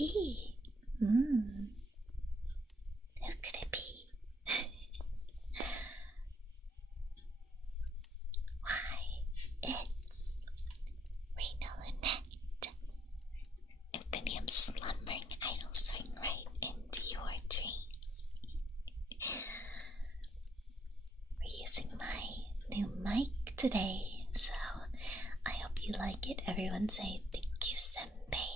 tea. Who could it be? Why, it's Rina Lunette. Infinity, I'm slumbering. Idle swing right into your dreams. We're using my new mic today, so I hope you like it. Everyone say thank you, senpai.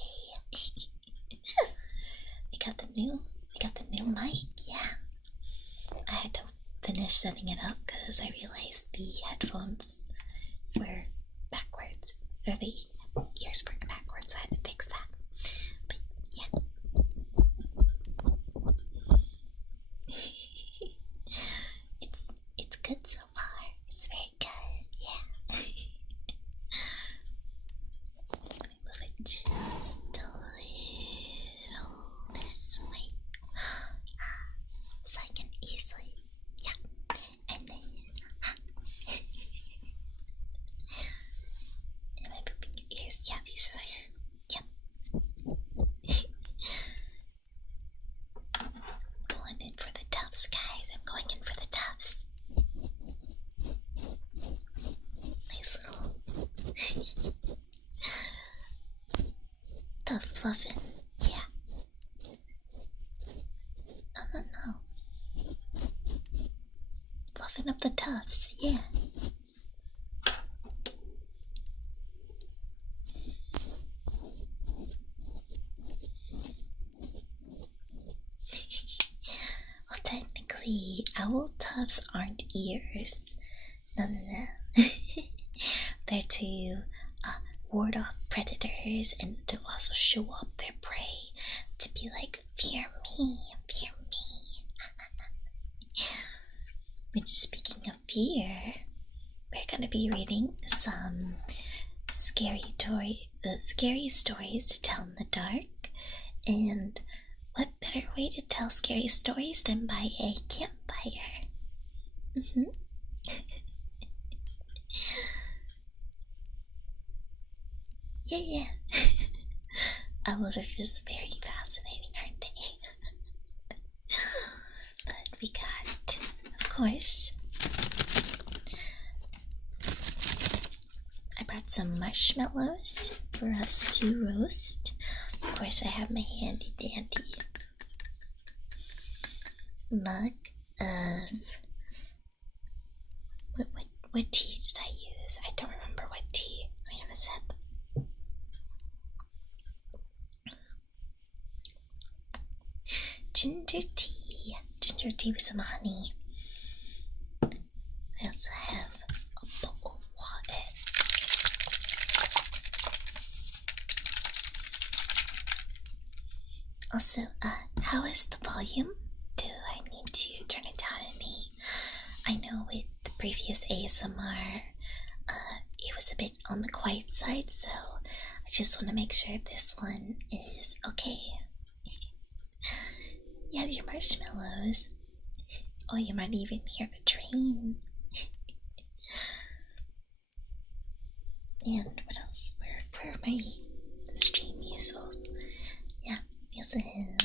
we got the new mic, yeah. I had to finish setting it up because I realized the headphones were backwards, or the ears were backwards, so I had to fix that. But yeah. It's good so far. It's very good, yeah. Let me move it just a little this way, so I can easily, yeah. And then, am I pooping your ears? Yeah, these are there. Yep. Going in for the tufts, guys. I'm going in for the tufts. Nice little tuft fluffing. Yeah. No. Fluffing up the tufts, yeah. Well, technically, owl tufts aren't ears. No. They're to ward off predators and to also show up their prey. To be like, fear me, fear me. Which, speaking of fear, we're gonna be reading some scary stories to tell in the dark. And what better way to tell scary stories than by a campfire? Yeah. Owls are just very fascinating, aren't they? But we got, of course, I brought some marshmallows for us to roast. Of course, I have my handy dandy mug of what tea did I use? I don't remember what tea. I have a sip. Ginger tea with some honey. I also have a bowl of water. Also, how is the volume? Do I need to turn it down any? I know with the previous ASMR, it was a bit on the quiet side, so I just want to make sure this one is okay. You have your marshmallows. Oh, you might even hear the train. And what else? Where are my stream usuals? Yeah, here's a him.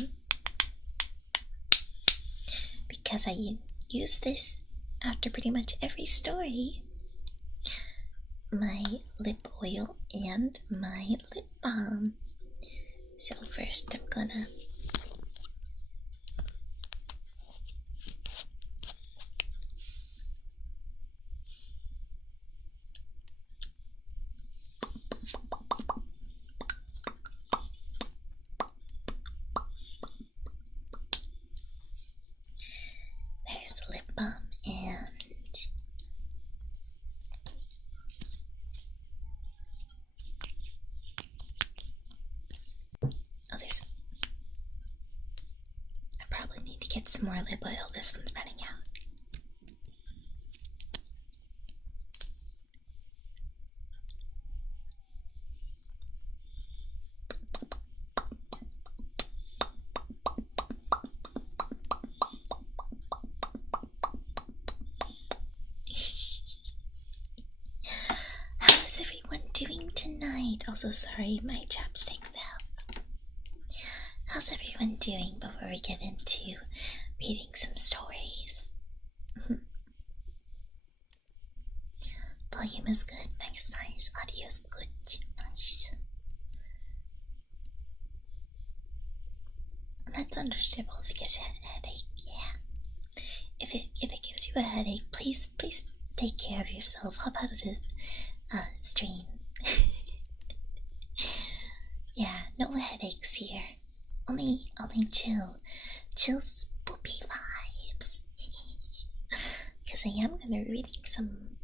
Because I use this after pretty much every story. My lip oil and my lip balm. So first I'm gonna there's the lip balm and there's, I probably need to get some more lip oil. This one's running out. How is everyone doing tonight? Also, sorry, my chapstick fell. how's everyone doing before we get into reading some stories? Volume is good. Nice, nice. Audio is good. Nice. That's understandable if it gives you a headache. Yeah. If it gives you a headache, please take care of yourself. Hop out of the stream. Yeah, no headaches here. Only chill spoopy vibes. Because I am gonna be reading some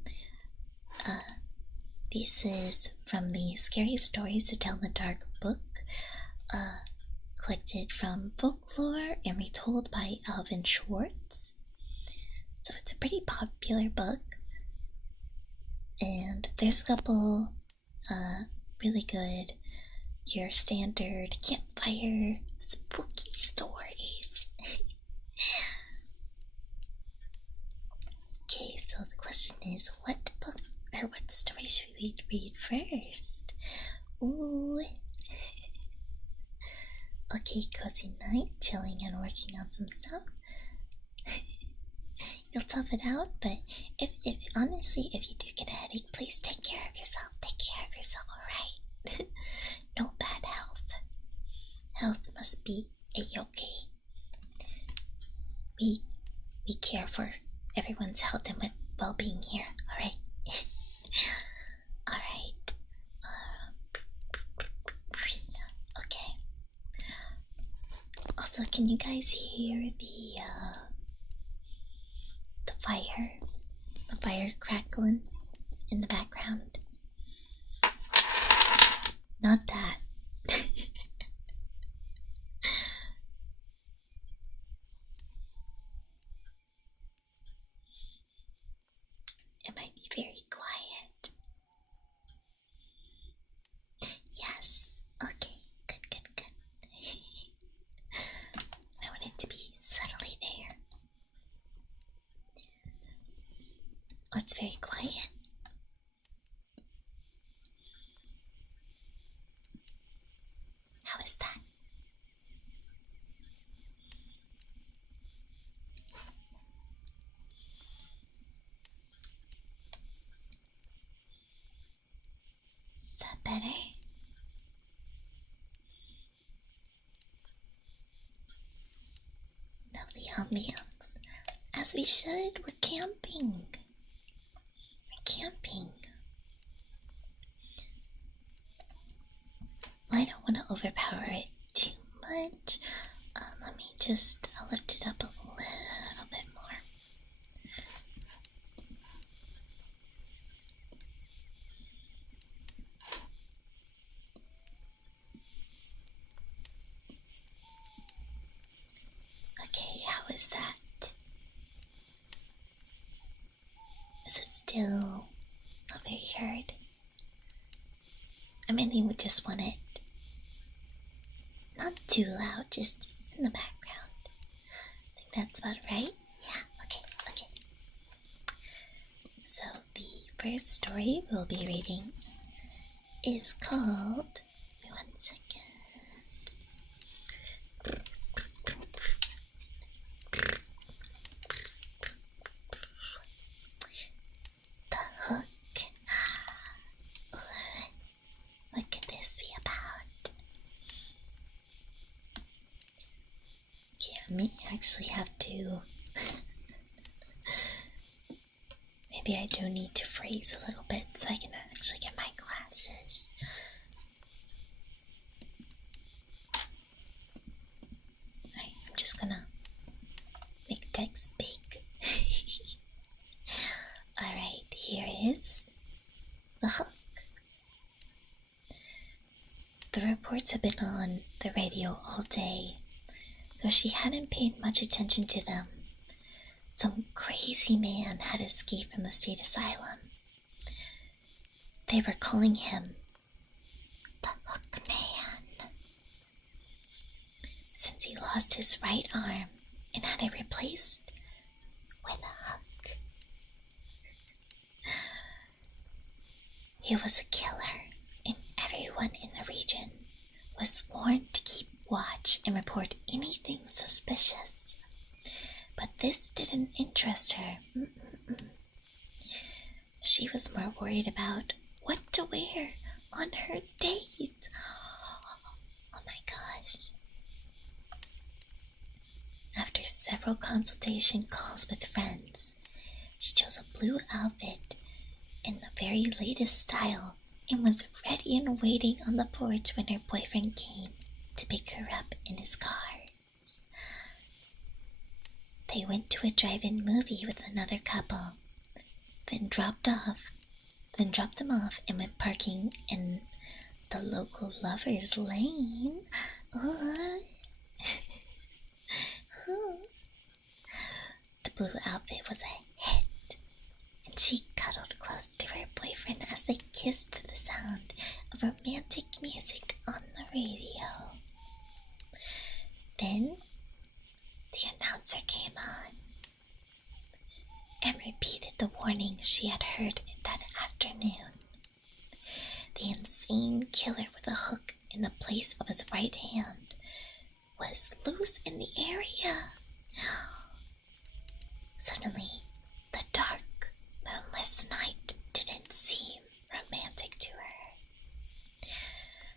pieces from the Scary Stories to Tell in the Dark book, collected from Folklore and Retold by Alvin Schwartz. So it's a pretty popular book, and there's a couple really good, your standard campfire spooky stories. Okay, so the question is, what book or what story should we read first? Ooh. Okay, cozy night, chilling and working on some stuff. You'll tough it out, but if honestly, if you do get a headache, please take care of yourself. Take care of yourself, alright? No bad health. Health must be a-okay. We care for everyone's health and well-being here, alright? Alright. Okay. Also, can you guys hear the fire crackling in the background? Not that. It might be very quiet. Yes. Okay. Good. I want it to be subtly there. Oh, it's very quiet. How is that? Is that better? Lovely ambiance. As we should, we're camping. I don't want to overpower it too much. Let me just, I'll lift it up a little bit more. Okay, how is that? Is it still not very heard? I mean, you would just want it not too loud, just in the background. I think that's about right. Yeah, okay. So the first story we'll be reading is called, give me 1 second. The Hook. What could this be about? Okay, I may actually have to maybe I do need to freeze a little bit so I can actually get my glasses. Alright, I'm just gonna make text big. Alright, here is The Hook. The reports had been on the radio all day, though she hadn't paid much attention to them. Some crazy man had escaped from the state asylum. They were calling him the Hook Man, since he lost his right arm and had it replaced with a hook. He was a killer, and everyone in the region was sworn to keep watch and report anything suspicious. But this didn't interest her. She was more worried about what to wear on her date. Oh my gosh. After several consultation calls with friends, she chose a blue outfit in the very latest style and was ready and waiting on the porch when her boyfriend came to pick her up in his car. They went to a drive-in movie with another couple, then dropped them off and went parking in the local lover's lane. The blue outfit was a hit, and she cuddled close to her boyfriend as they kissed to the sound of romantic music on the radio. Then the announcer came on and repeated the warning she had heard that afternoon. The insane killer with a hook in the place of his right hand was loose in the area. Suddenly, the dark, moonless night didn't seem romantic to her.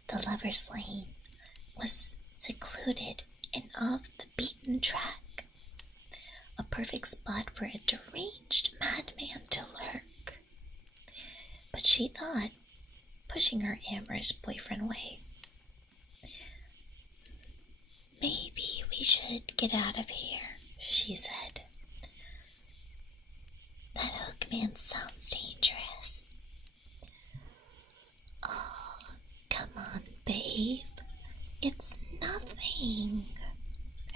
The lover's lane was secluded and off the beaten track, a perfect spot for a deranged madman to lurk. But she thought, pushing her amorous boyfriend away, "Maybe we should get out of here," she said. "That hook man sounds dangerous." "Oh, come on, babe. It's nothing,"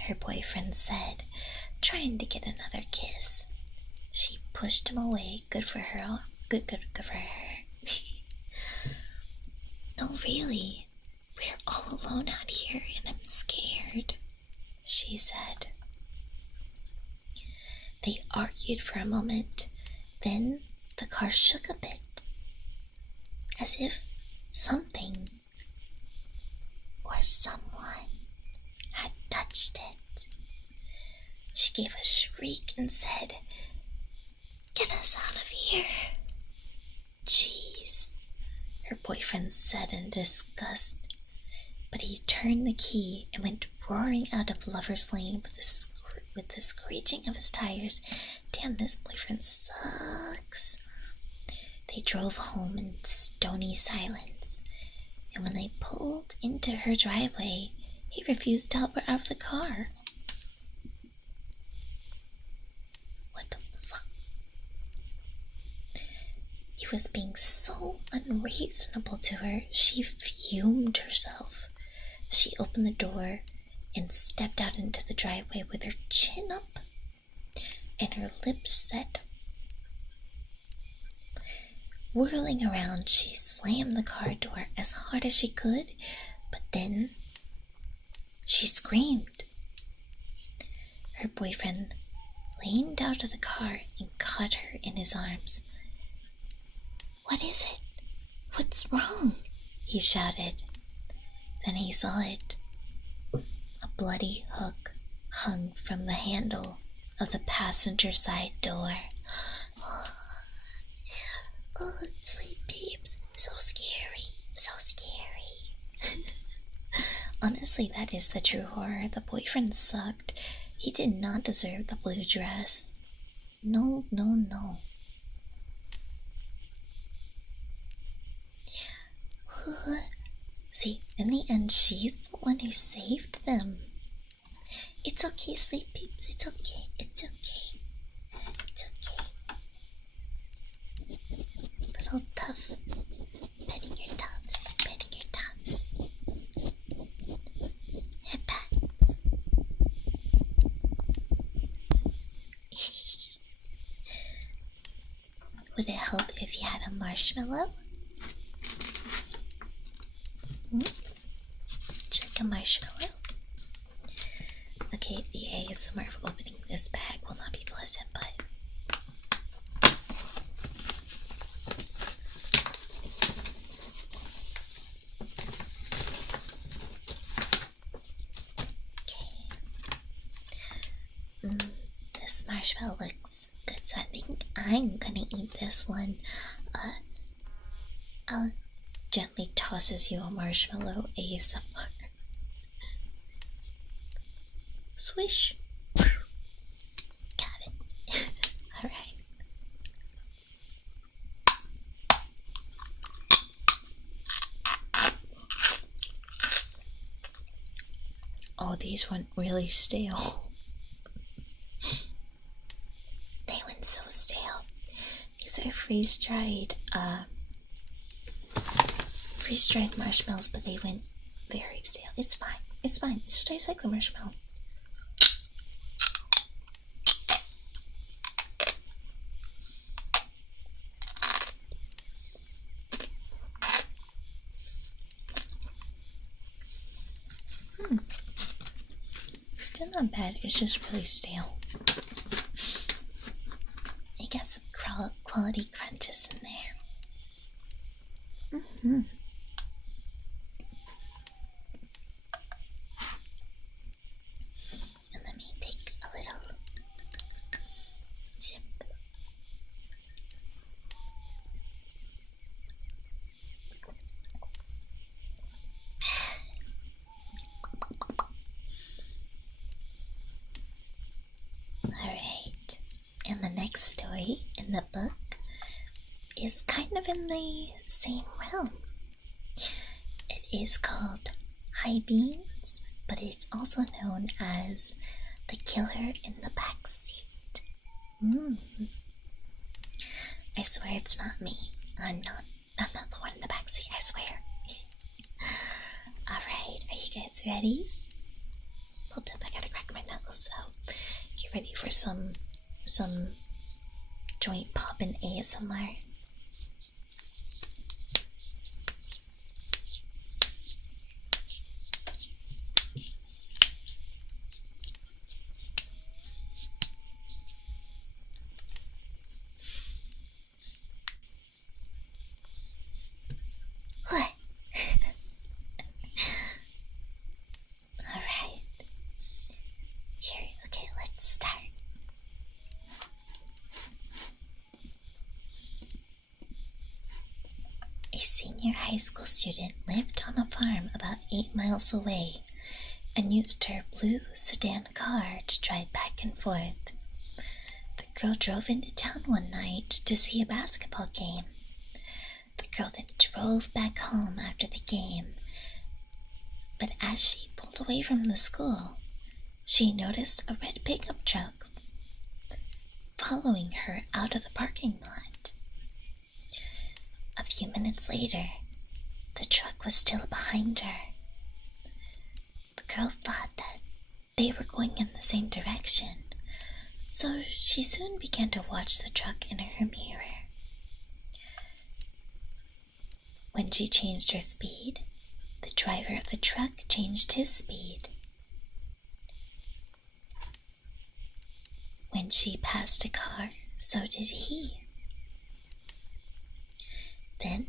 her boyfriend said, trying to get another kiss. She pushed him away. Good for her. Good for her. "No, really. We're all alone out here and I'm scared," she said. They argued for a moment. Then the car shook a bit, as if something or someone had touched it. She gave a shriek and said, "Get us out of here." "Jeez," her boyfriend said in disgust, but he turned the key and went roaring out of Lover's Lane with the screeching of his tires. Damn, this boyfriend sucks. They drove home in stony silence, and when they pulled into her driveway, he refused to help her out of the car. What the fuck? He was being so unreasonable to her, she fumed herself. She opened the door and stepped out into the driveway with her chin up and her lips set. Whirling around, she slammed the car door as hard as she could, but then she screamed. Her boyfriend leaned out of the car and caught her in his arms. "What is it? What's wrong?" he shouted. Then he saw it. A bloody hook hung from the handle of the passenger side door. "Oh, sleep, babes. So scary. So scary." Honestly, that is the true horror. The boyfriend sucked. He did not deserve the blue dress. No, no, no. See, in the end, she's the one who saved them. "It's okay, sleep peeps. It's okay. It's okay. It's okay." Little tough. Petting your tufts. Petting your tufts. Head pats. Would it help if you had a marshmallow? Check a marshmallow. Okay, the ASMR of opening this bag will not be pleasant, but marshmallow looks good, so I think I'm gonna eat this one. I'll gently tosses you a marshmallow ASMR. Swish. Got it. Alright. Oh, these went really stale. They went so stale. These are freeze-dried marshmallows, but they went very stale. It's fine. It's fine. It still tastes like the marshmallow. Still not bad. It's just really stale. I got some quality crunches in there. And let me take a little sip. Alright, and the next story in the book is kind of in the same realm. It is called High Beans, but it's also known as The Killer in the Backseat. I swear it's not me. I'm not the one in the backseat, I swear. Alright, are you guys ready? Hold up, I gotta crack my knuckles, so get ready for some joint poppin' ASMR. What? Alright. Here, okay, let's start. A senior high school student lived on a farm about 8 miles away and used her blue sedan car to drive back and forth. The girl drove into town one night to see a basketball game. The girl then drove back home after the game, but as she pulled away from the school, she noticed a red pickup truck following her out of the parking lot. A few minutes later, the truck was still behind her. The girl thought that they were going in the same direction, so she soon began to watch the truck in her mirror. When she changed her speed, the driver of the truck changed his speed. When she passed a car, so did he. Then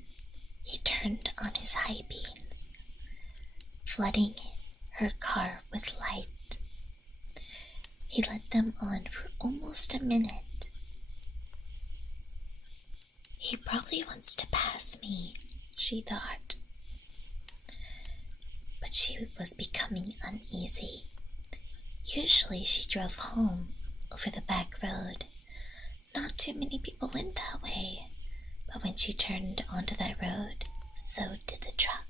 he turned on his high beams, flooding her car with light. He let them on for almost a minute. He probably wants to pass me, she thought. But she was becoming uneasy. Usually she drove home over the back road. Not too many people went that way, but when she turned onto that road, so did the truck.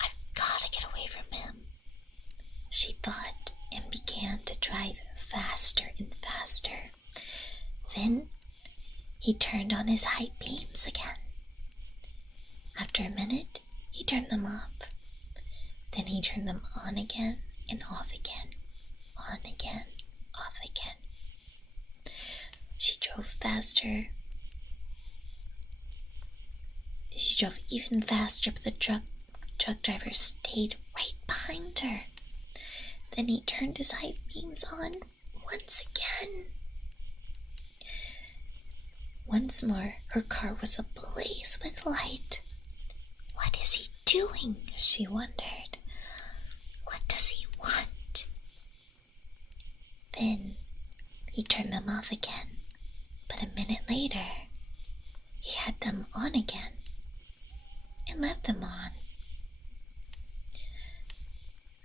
I've gotta get away from him, she thought, and began to drive faster and faster. Then he turned on his high beams again. After a minute, he turned them off. Then he turned them on again and off again, on again, off again. She drove faster. She drove even faster, but the truck driver stayed right behind her. Then he turned his high beams on once again. Once more, her car was ablaze with light. What is he doing? She wondered. What does he want? Then he turned them off again, but a minute later, he had them on again and left them on.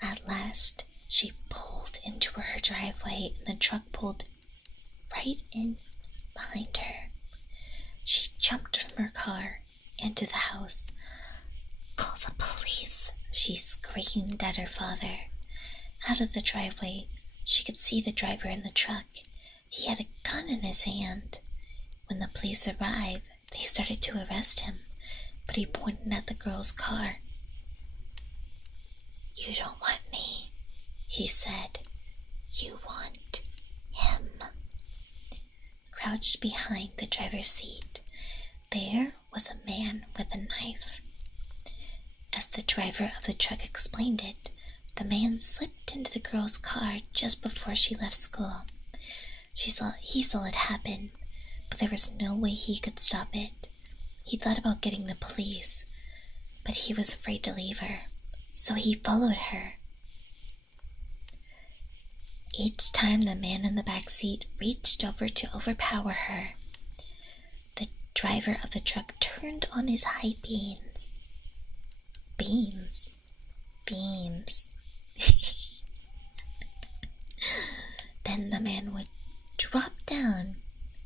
At last, she pulled into her driveway and the truck pulled right in behind her. She jumped from her car into the house. "Call the police!" she screamed at her father. Out of the driveway, she could see the driver in the truck. He had a gun in his hand. When the police arrived, they started to arrest him, but he pointed at the girl's car. "You don't want me," he said. "You want him." Crouched behind the driver's seat, there was a man with a knife. As the driver of the truck explained it, the man slipped into the girl's car just before she left school. He saw it happen, but there was no way he could stop it. He thought about getting the police, but he was afraid to leave her, so he followed her. Each time the man in the back seat reached over to overpower her, the driver of the truck turned on his high beams. Beams. Then the man would drop down,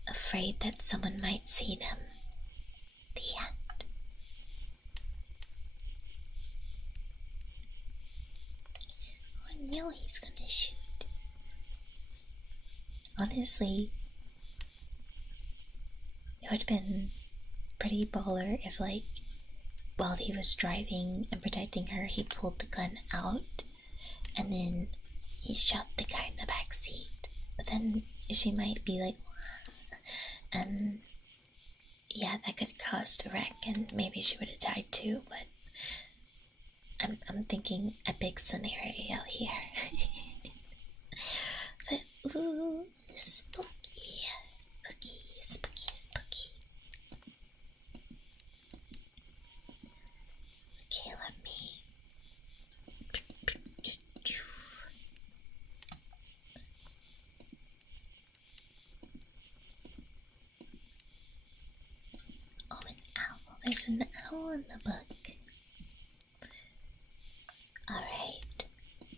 afraid that someone might see them. The end. Oh no, he's gonna shoot. Honestly, it would have been pretty baller if, like, while he was driving and protecting her, he pulled the gun out and then he shot the guy in the back seat. But then she might be like, and yeah, that could cause a wreck and maybe she would have died too. But I'm thinking a big scenario here. But ooh, spooky. Okay, let me. Oh, an owl. There's an owl in the book. Alright,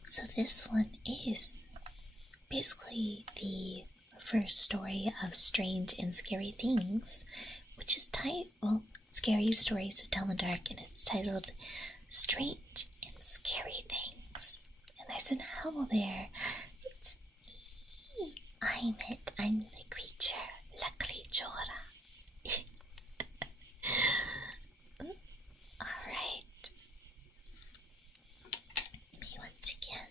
so this one is basically the first story of Strange and Scary Things, which is Scary Stories to Tell in the Dark, and it's titled Strange and Scary Things. And there's an owl there. It's me. I'm it. I'm the creature. La creatura. Alright. Me once again.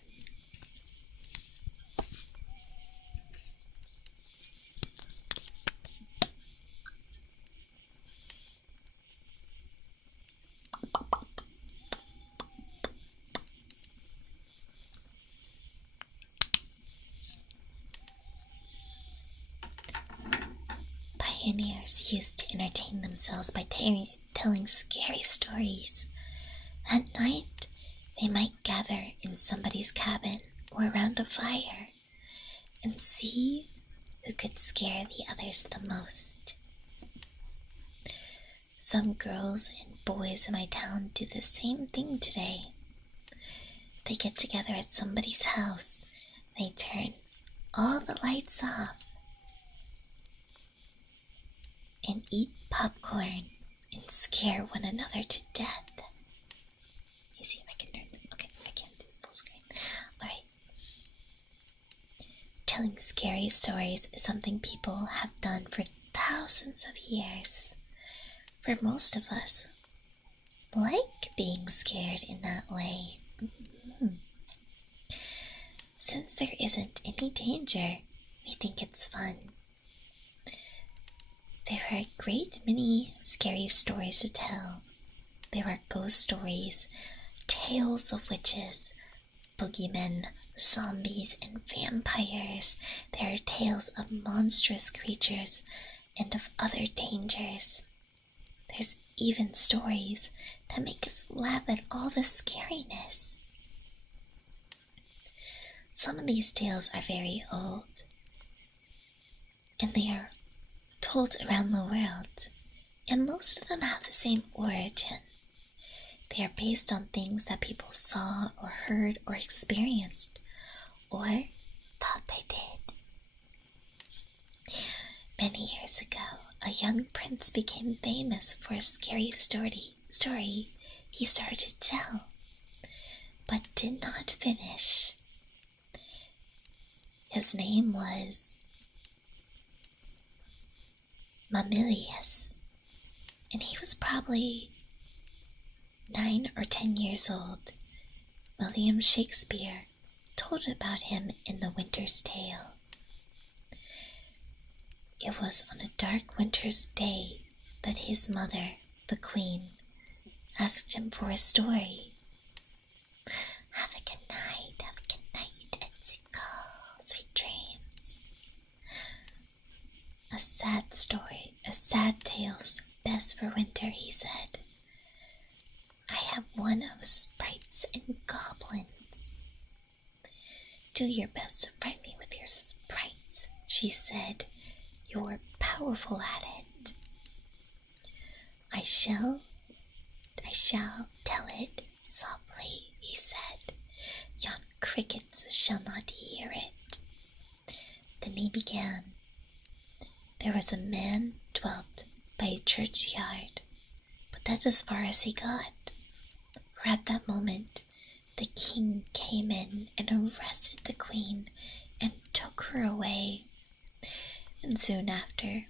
Pioneers used to entertain themselves by telling scary stories. At night, they might gather in somebody's cabin or around a fire and see who could scare the others the most. Some girls and boys in my town do the same thing today. They get together at somebody's house, they turn all the lights off, and eat popcorn and scare one another to death. You see if I can turn. Okay, I can't do full screen. Alright. Telling scary stories is something people have done for thousands of years. For most of us, like being scared in that way. Since there isn't any danger, we think it's fun. There are a great many scary stories to tell. There are ghost stories, tales of witches, boogeymen, zombies, and vampires. There are tales of monstrous creatures and of other dangers. There's even stories that make us laugh at all the scariness. Some of these tales are very old. and they are told around the world, and most of them have the same origin. They are based on things that people saw or heard or experienced, or thought they did. Many years ago, a young prince became famous for a scary story he started to tell, but did not finish. His name was Mamilius, and he was probably 9 or 10 years old. William Shakespeare told about him in The Winter's Tale. It was on a dark winter's day that his mother, the queen, asked him for a story. Have a good night, and sweet dreams. A sad story, a sad tale's best for winter, he said. I have one of sprites and goblins. Do your best to frighten me with your sprites, she said. You're powerful at it. I shall tell it softly, he said. Yon crickets shall not hear it. Then he began. There was a man dwelt by a churchyard, but that's as far as he got. For at that moment, the king came in and arrested the queen and took her away. And soon after,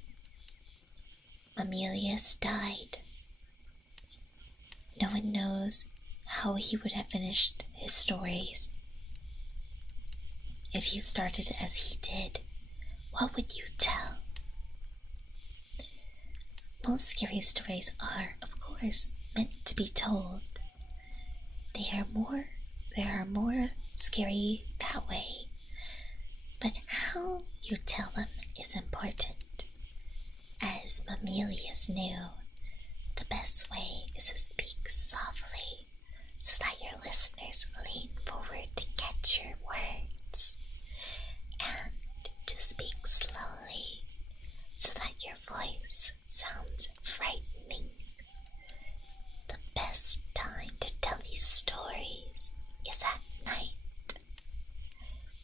Mamilius died. No one knows how he would have finished his stories. If you started as he did, what would you tell? Most scary stories are, of course, meant to be told. They are more scary that way. But how you tell them is important. As Mamilius knew, the best way is to speak softly so that your listeners lean forward to catch your words, and to speak slowly so that your voice sounds frightening. The best time to tell these stories is at night,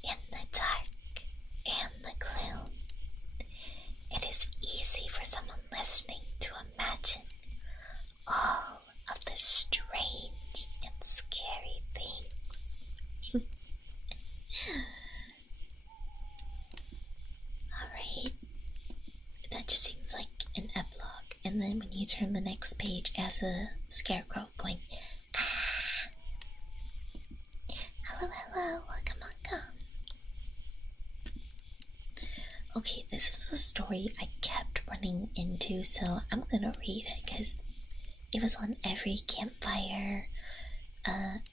in the dark and the gloom. It is easy for someone listening to imagine all of the strange and scary things. Alright, that just seems like an epilogue, and then when you turn the next page as a scarecrow going, ah! Hello, welcome. Okay, this is the story I kept running into, so I'm gonna read it because it was on every Campfire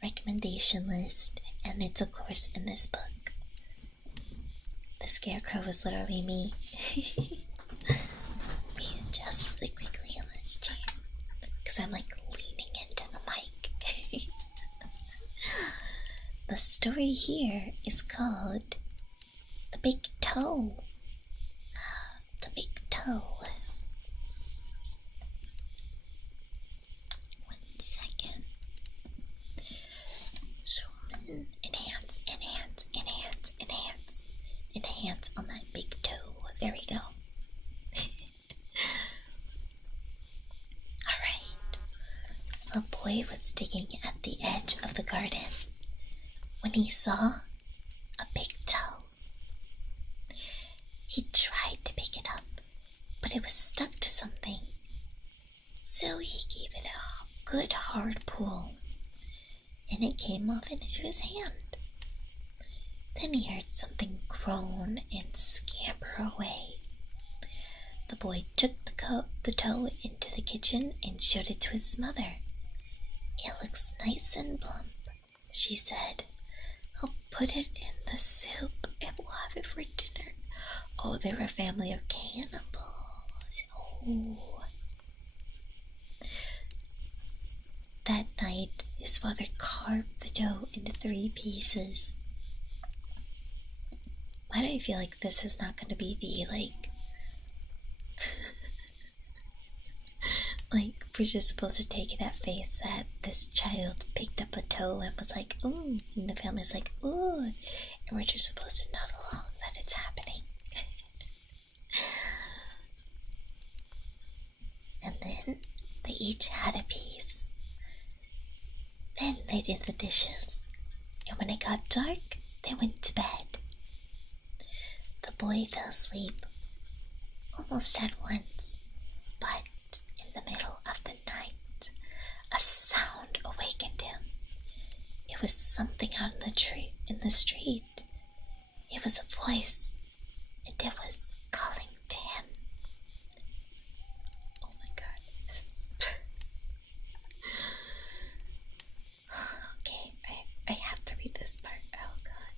recommendation list, and it's of course in this book. The scarecrow was literally me. Let me adjust really quickly on this chair because I'm like leaning into the mic. The story here is called The Big Toe. The Big Toe. 1 second. Zoom in, enhance on that big toe. There we go. Alright. A boy was digging at the edge of the garden when he saw a big toe. He tried to pick it up, but it was stuck to something. So he gave it a good hard pull, and it came off into his hand. Then he heard something groan and scamper away. The boy took the toe into the kitchen and showed it to his mother. It looks nice and plump, she said. I'll put it in the soup and we'll have it for dinner. Oh, they're a family of cannibals. Oh. That night, his father carved the dough into 3 pieces. Why do I feel like this is not going to be the, we're just supposed to take it at face that this child picked up a toe and was like, ooh, and the family's like, ooh, and we're just supposed to nod along that it's happening. And then they each had a piece. Then they did the dishes, and when it got dark, they went to bed. The boy fell asleep almost at once, but in the middle of the night, a sound awakened him. It was something out in the street. It was a voice, and it was calling to him. Oh my god. Okay, I have to read this part. Oh god.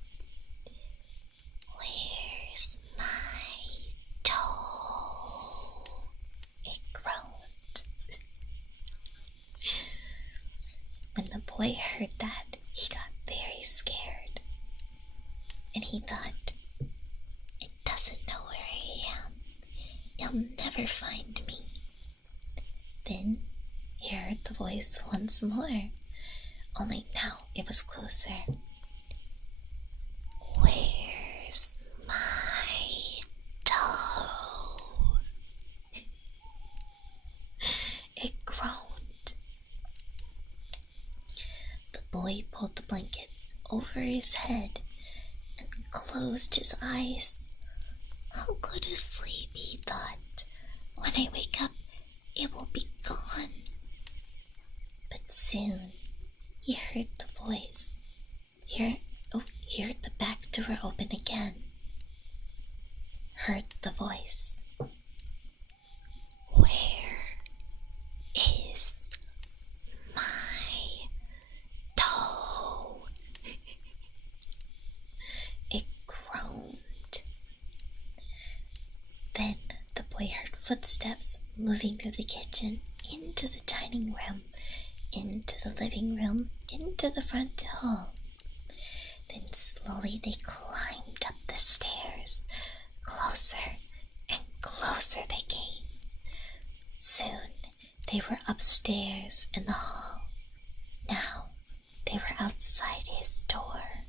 Where's my toe? It groaned. When the boy heard that, he got very scared. And he thought, it doesn't know where I am. It'll never find me. Then he heard the voice once more, only now it was closer. Where's my toe? It groaned. The boy pulled the blanket over his head and closed his eyes. I'll go to sleep, he thought. When I wake up, it will be gone. But soon, he heard the voice. He heard the back door open again. Heard the voice. Where is my toe? It groaned. Then the boy heard footsteps moving through the kitchen, into the dining room, into the living room, into the front hall. Then slowly they climbed up the stairs. Closer and closer they came. Soon they were upstairs in the hall. Now they were outside his door.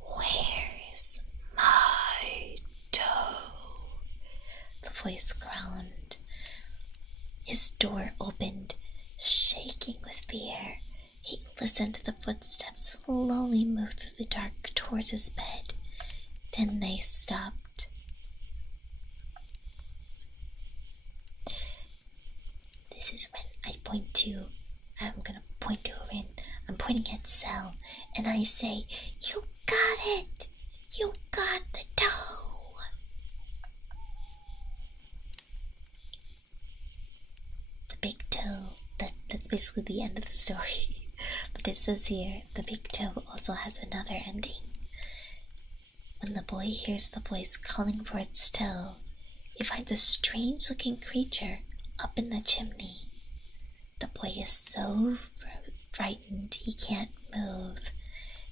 Where's my toe? The voice groaned. His door opened, shaking with fear. He listened to the footsteps slowly move through the dark towards his bed. Then they stopped. This is when I'm gonna point to Rin. I'm pointing at Cell, and I say, you got it! You got the toe! The big toe, that's basically the end of the story. But it says here, the big toe also has another ending. When the boy hears the voice calling for its toe, he finds a strange-looking creature up in the chimney. The boy is so frightened he can't move.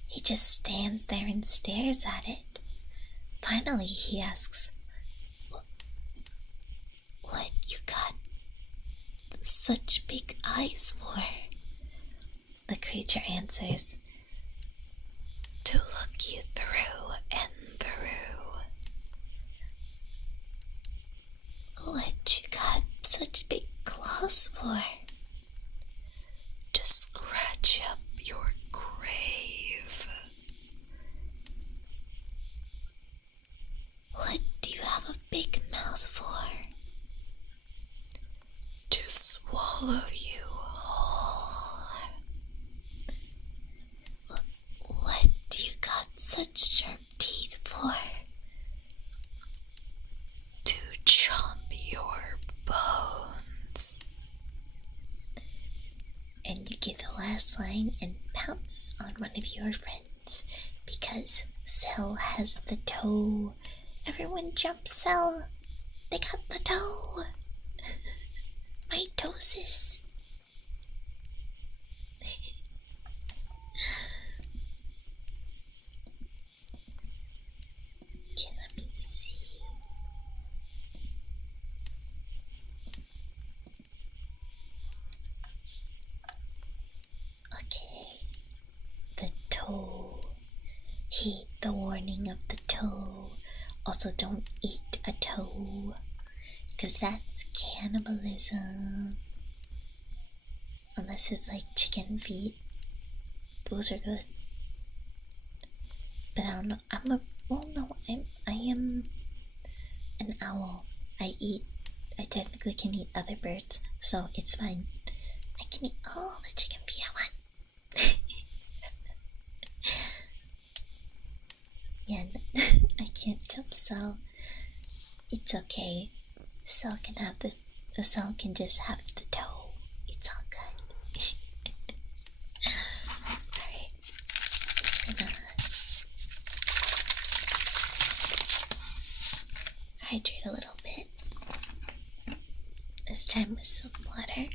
He just stands there and stares at it. Finally, he asks, what you got such big eyes for? The creature answers, to look you through and through. What you got such big claws for? To scratch up your grave. What do you have a big mouth for? To swallow you whole. What do you got such sharp teeth for? To chomp your bones. And you give the last line and pounce on one of your friends because Cell has the toe. Everyone jump Cell. They got the toe. Mitosis. Okay, let me see. heed the warning of the toe. Also, don't eat a toe, because that's cannibalism. Unless it's like chicken feet. Those are good. But I don't know. I am an owl. I technically can eat other birds, so it's fine. I can eat all the chicken feet I want. Yeah, I can't jump, so it's okay. Cell can just have the toe. It's all good. Alright. Gonna hydrate a little bit. This time with some water.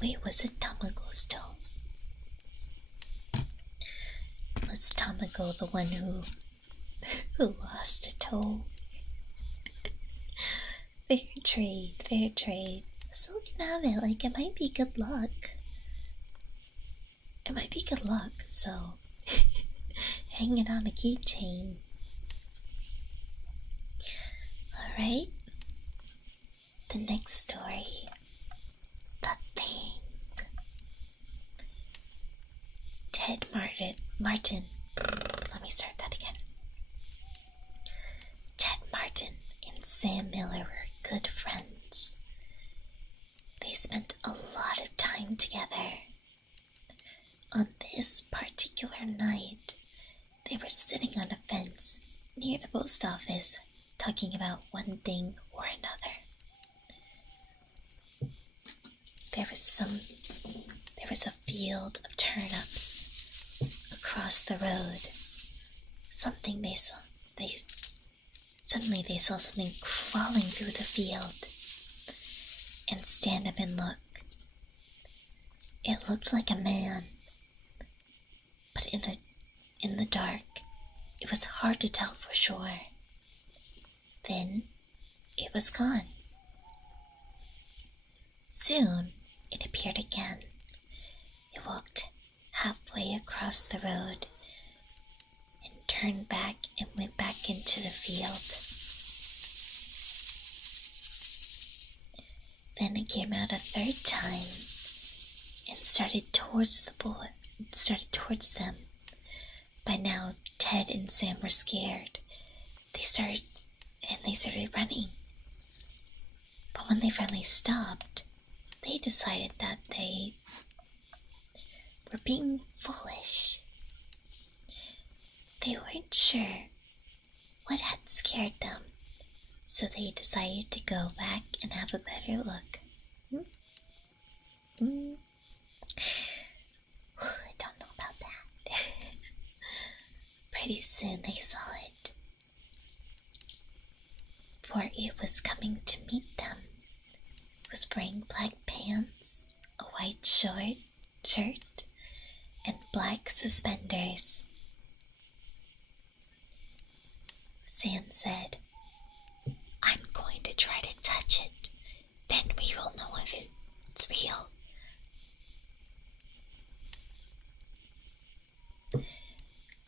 Wait, was it Tamago's toe? Was Tamago the one who lost a toe? Fair trade. So can have it. Like, it might be good luck. So hang it on a keychain. Alright. The next story. The Thing. Ted Martin. Let me start that again. Ted Martin and Sam Miller were good friends. They spent a lot of time together. On this particular night, they were sitting on a fence near the post office, talking about one thing or another. There was a field of turnips across the road. Suddenly they saw something crawling through the field and stand up and look. It looked like a man, but in the dark, it was hard to tell for sure. Then it was gone. Soon it appeared again. It walked halfway across the road and turned back and went back into the field. Then it came out a third time and started towards them. By now, Ted and Sam were scared. They started running. But when they finally stopped, they decided that they were being foolish. They weren't sure what had scared them, so they decided to go back and have a better look. I don't know about that. Pretty soon they saw it, for it was coming to meet them. It was wearing black pants, a white shirt, and black suspenders. Sam said, "I'm going to try to touch it. Then we will know if it's real."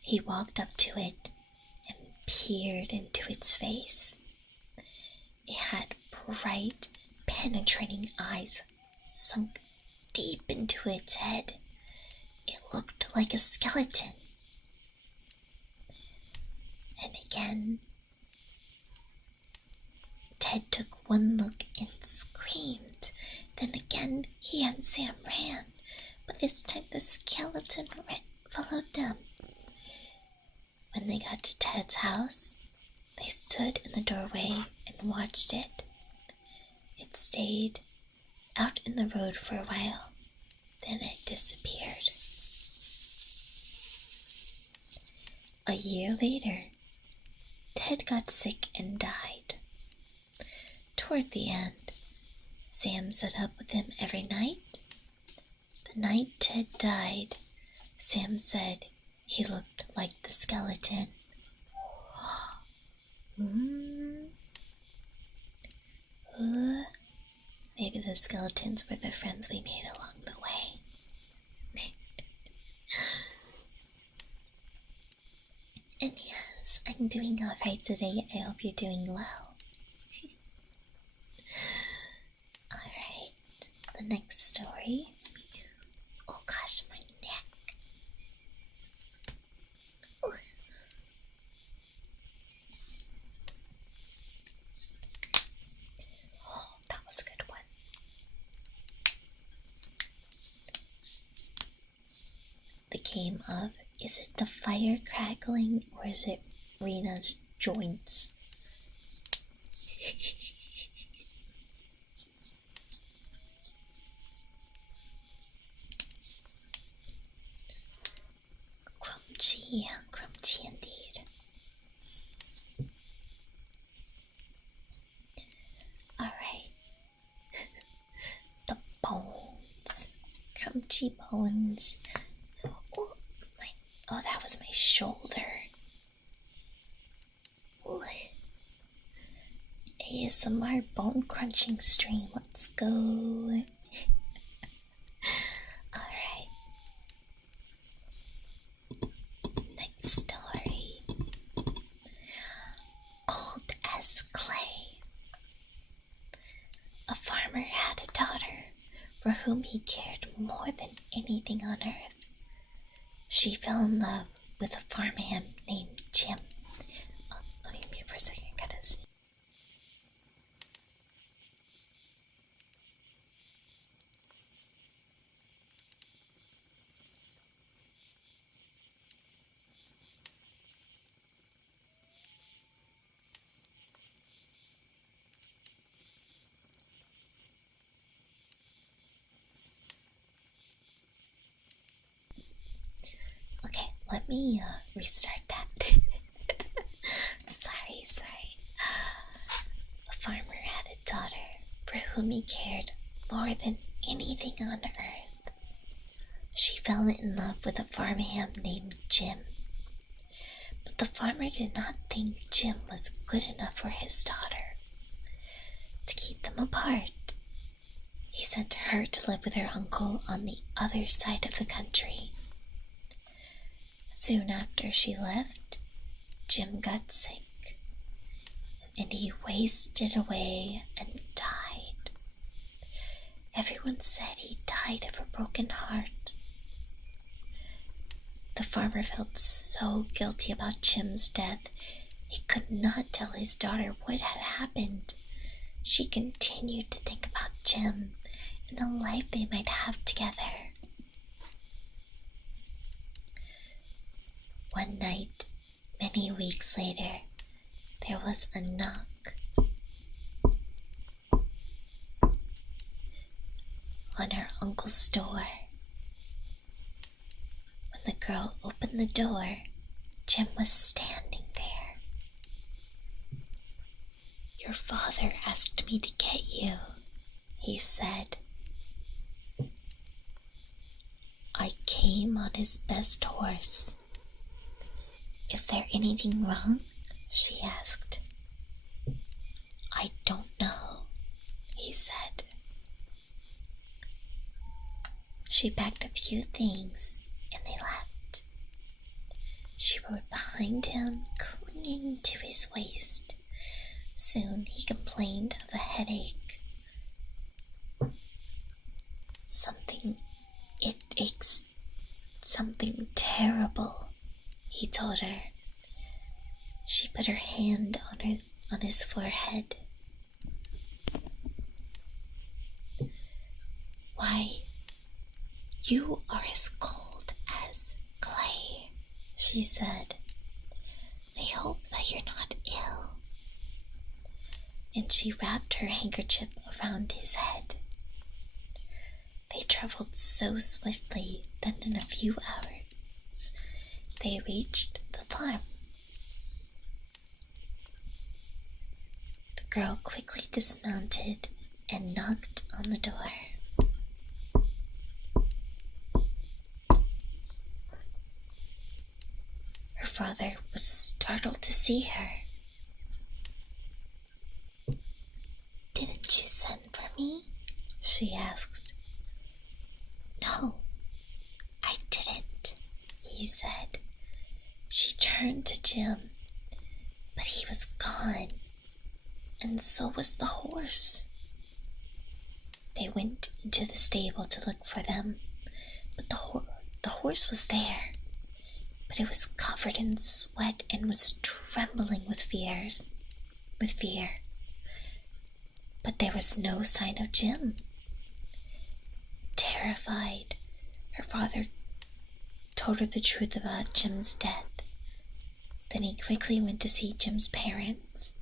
He walked up to it and peered into its face. It had bright, penetrating eyes sunk deep into its head. It looked like a skeleton. And again, Ted took one look and screamed. Then again, he and Sam ran, but this time the skeleton followed them. When they got to Ted's house, they stood in the doorway and watched it. It stayed out in the road for a while, then it disappeared. A year later, Ted got sick and died. Toward the end, Sam sat up with him every night. The night Ted died, Sam said he looked like the skeleton. Ooh, maybe the skeletons were the friends we made along the way. And yes, I'm doing alright today. I hope you're doing well. Alright, the next story. Oh gosh, my neck. Ooh. Oh, that was a good one. The game of, is it the fire crackling or is it Rina's joints? Crunchy indeed. Alright. The bones. Crunchy bones. Oh, that was my shoulder. Ooh. ASMR bone crunching stream. Let's go. Alright. Next story. Cold as clay. A farmer had a daughter for whom he cared more than anything on earth. She fell in love with a farmhand named Jim. Let me mute for a second, I gotta see. Okay, let me restart that. Sorry. A farmer had a daughter for whom he cared more than anything on earth. She fell in love with a farmhand named Jim. But the farmer did not think Jim was good enough for his daughter. To keep them apart, he sent her to live with her uncle on the other side of the country. Soon after she left, Jim got sick, and he wasted away and died. Everyone said he died of a broken heart. The farmer felt so guilty about Jim's death, he could not tell his daughter what had happened. She continued to think about Jim and the life they might have together. One night, many weeks later, there was a knock on her uncle's door. When the girl opened the door, Jim was standing there. "Your father asked me to get you," he said. "I came on his best horse." "Is there anything wrong?" she asked. "I don't know," he said. She packed a few things and they left. She rode behind him, clinging to his waist. Soon he complained of a headache. It aches something terrible," he told her. She put her hand on his forehead. "Why, you are as cold as clay," she said. "I hope that you're not ill." And she wrapped her handkerchief around his head. They traveled so swiftly that in a few hours they reached the farm. The girl quickly dismounted and knocked on the door. Her father was startled to see her. "Didn't she asked. No, I didn't, he said. She turned to Jim, but he was gone, and so was the horse. They went into the stable to look for them, but the horse was there, but it was covered in sweat and was trembling with fear. But there was no sign of Jim. Terrified, her father told her the truth about Jim's death. Then he quickly went to see Jim's parents.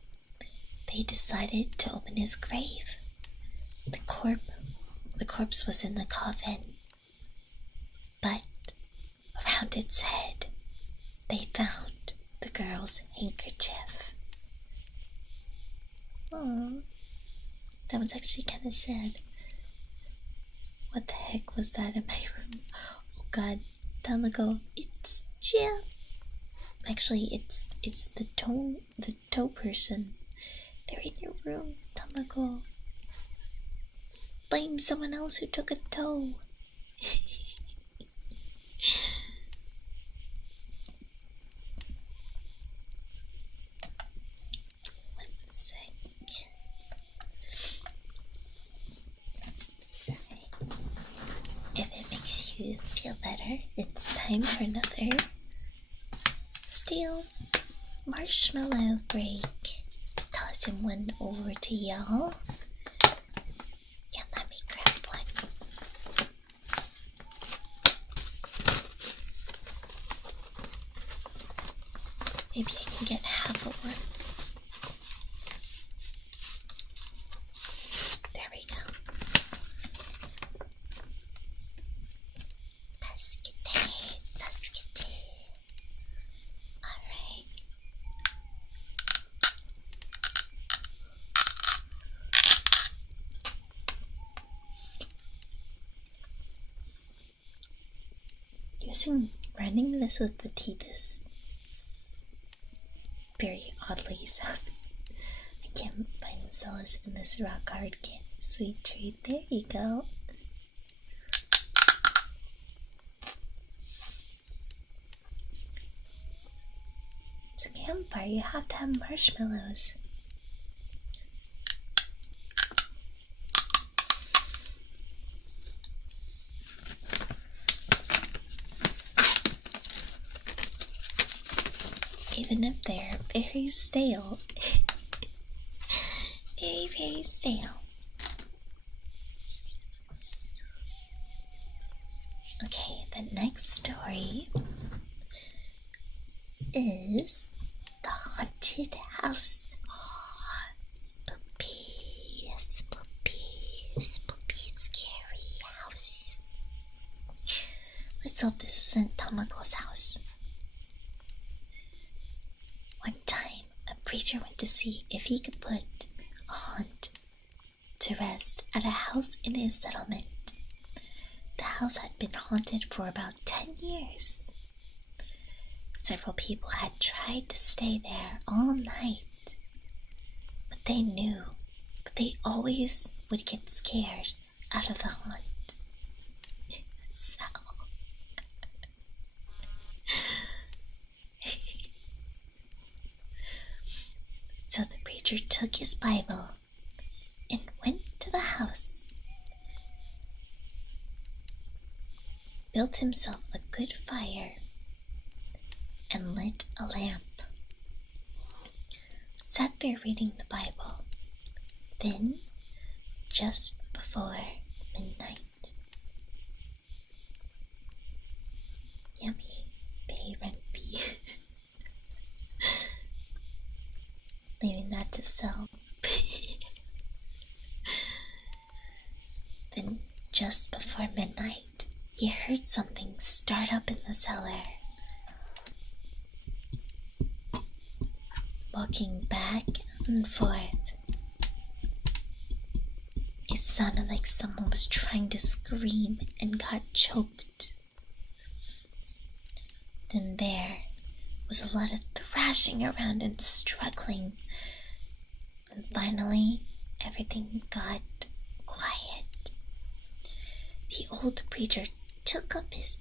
They decided to open his grave. The corpse was in the coffin, but around its head they found the girl's handkerchief. Aww, that was actually kind of sad. What the heck was that in my room? Oh god, Tamako, it's Jim. Actually, it's the toe person. They're in your room, Tamako. Blame someone else who took a toe. One sec. If it makes you feel better, it's time for another steel marshmallow break. Tossing one over to y'all. Yeah, let me grab one. Maybe I can get half of one. There we go. Alright. Running this with the teeth is very oddly sound. I can't find solace in this rock hard sweet treat. There you go. It's a campfire, you have to have marshmallows. Even if they're very stale. Very, very stale. Okay, the next story is the haunted house. Oh, spooky, scary house. Let's hope this isn't Tamako's house. One time, a preacher went to see if he could put a haunt to rest at a house in his settlement. The house had been haunted for about 10 years. Several people had tried to stay there all night, but they always would get scared out of the haunt. So the preacher took his Bible and went to the house, built himself a good fire, and lit a lamp. Sat there reading the Bible. Then, just before midnight, yummy, favorite bee. Leaving that to sell. Then, just before midnight, he heard something start up in the cellar. Walking back and forth. It sounded like someone was trying to scream and got choked. Then there was a lot of thrashing around and struggling. And finally, everything got quiet. The old preacher took up his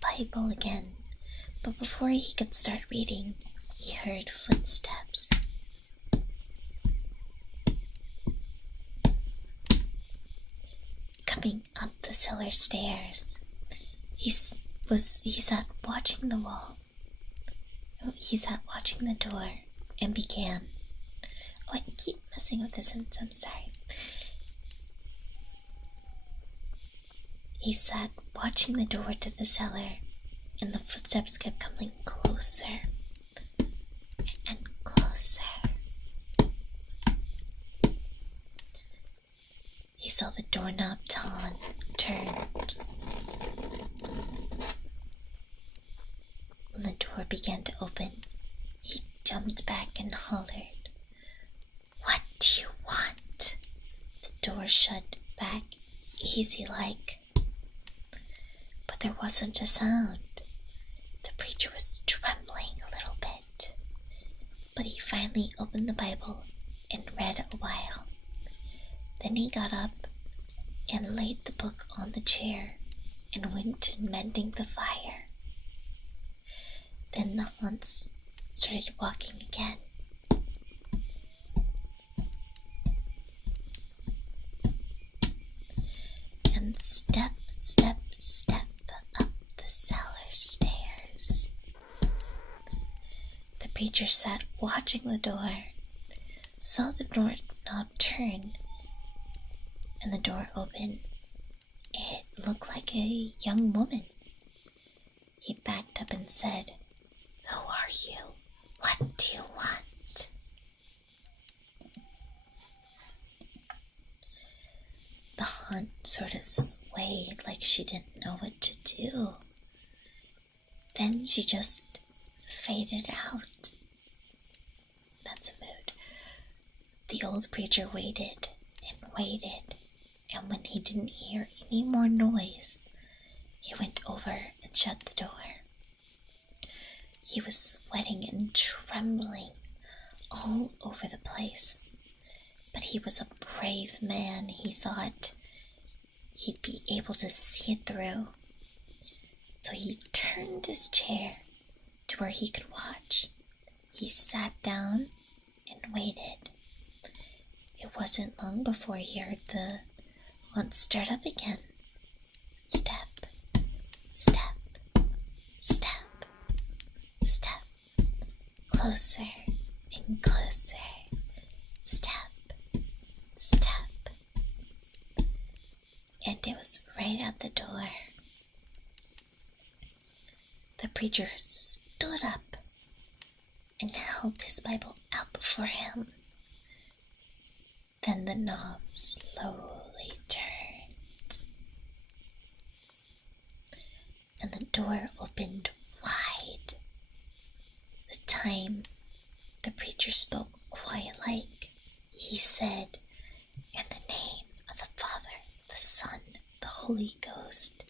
Bible again, but before he could start reading, he heard footsteps. Coming up the cellar stairs. He sat watching the wall. He sat watching the door and began. Oh, I keep messing with this, and I'm sorry. He sat watching the door to the cellar, and the footsteps kept coming closer and closer. He saw the doorknob turned. When the door began to open, he jumped back and hollered, "What do you want?" The door shut back easy like, but there wasn't a sound. The preacher was trembling a little bit, but he finally opened the Bible and read a while. Then he got up and laid the book on the chair and went to mending the fire. Then the haunts started walking again. And step, step, step up the cellar stairs. The preacher sat watching the door, saw the doorknob turn, and the door open. It looked like a young woman. He backed up and said, "Who are you? What do you want?" The haunt sort of swayed like she didn't know what to do. Then she just faded out. That's a mood. The old preacher waited and waited, and when he didn't hear any more noise, he went over and shut the door. He was sweating and trembling all over the place, but he was a brave man. He thought he'd be able to see it through. So he turned his chair to where he could watch. He sat down and waited. It wasn't long before he heard the haunt start up again. Step, step, step, step. Closer and closer. Step, step. And it was right at the door. The preacher stood up and held his Bible out before him. Then the knob slowly turned, and the door opened wide. The time the preacher spoke quiet-like. He said, "In the name of the Father, the Son, the Holy Ghost,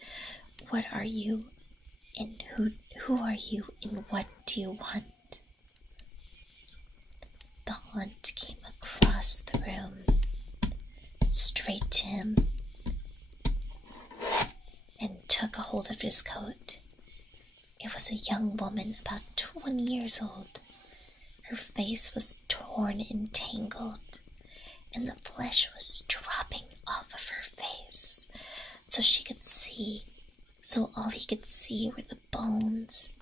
what are you, and who are you, and what do you want?" The haunt came across the room, straight to him, and took a hold of his coat. It was a young woman about 20 years old. Her face was torn and tangled, and the flesh was dropping off of her face, so all he could see were the bones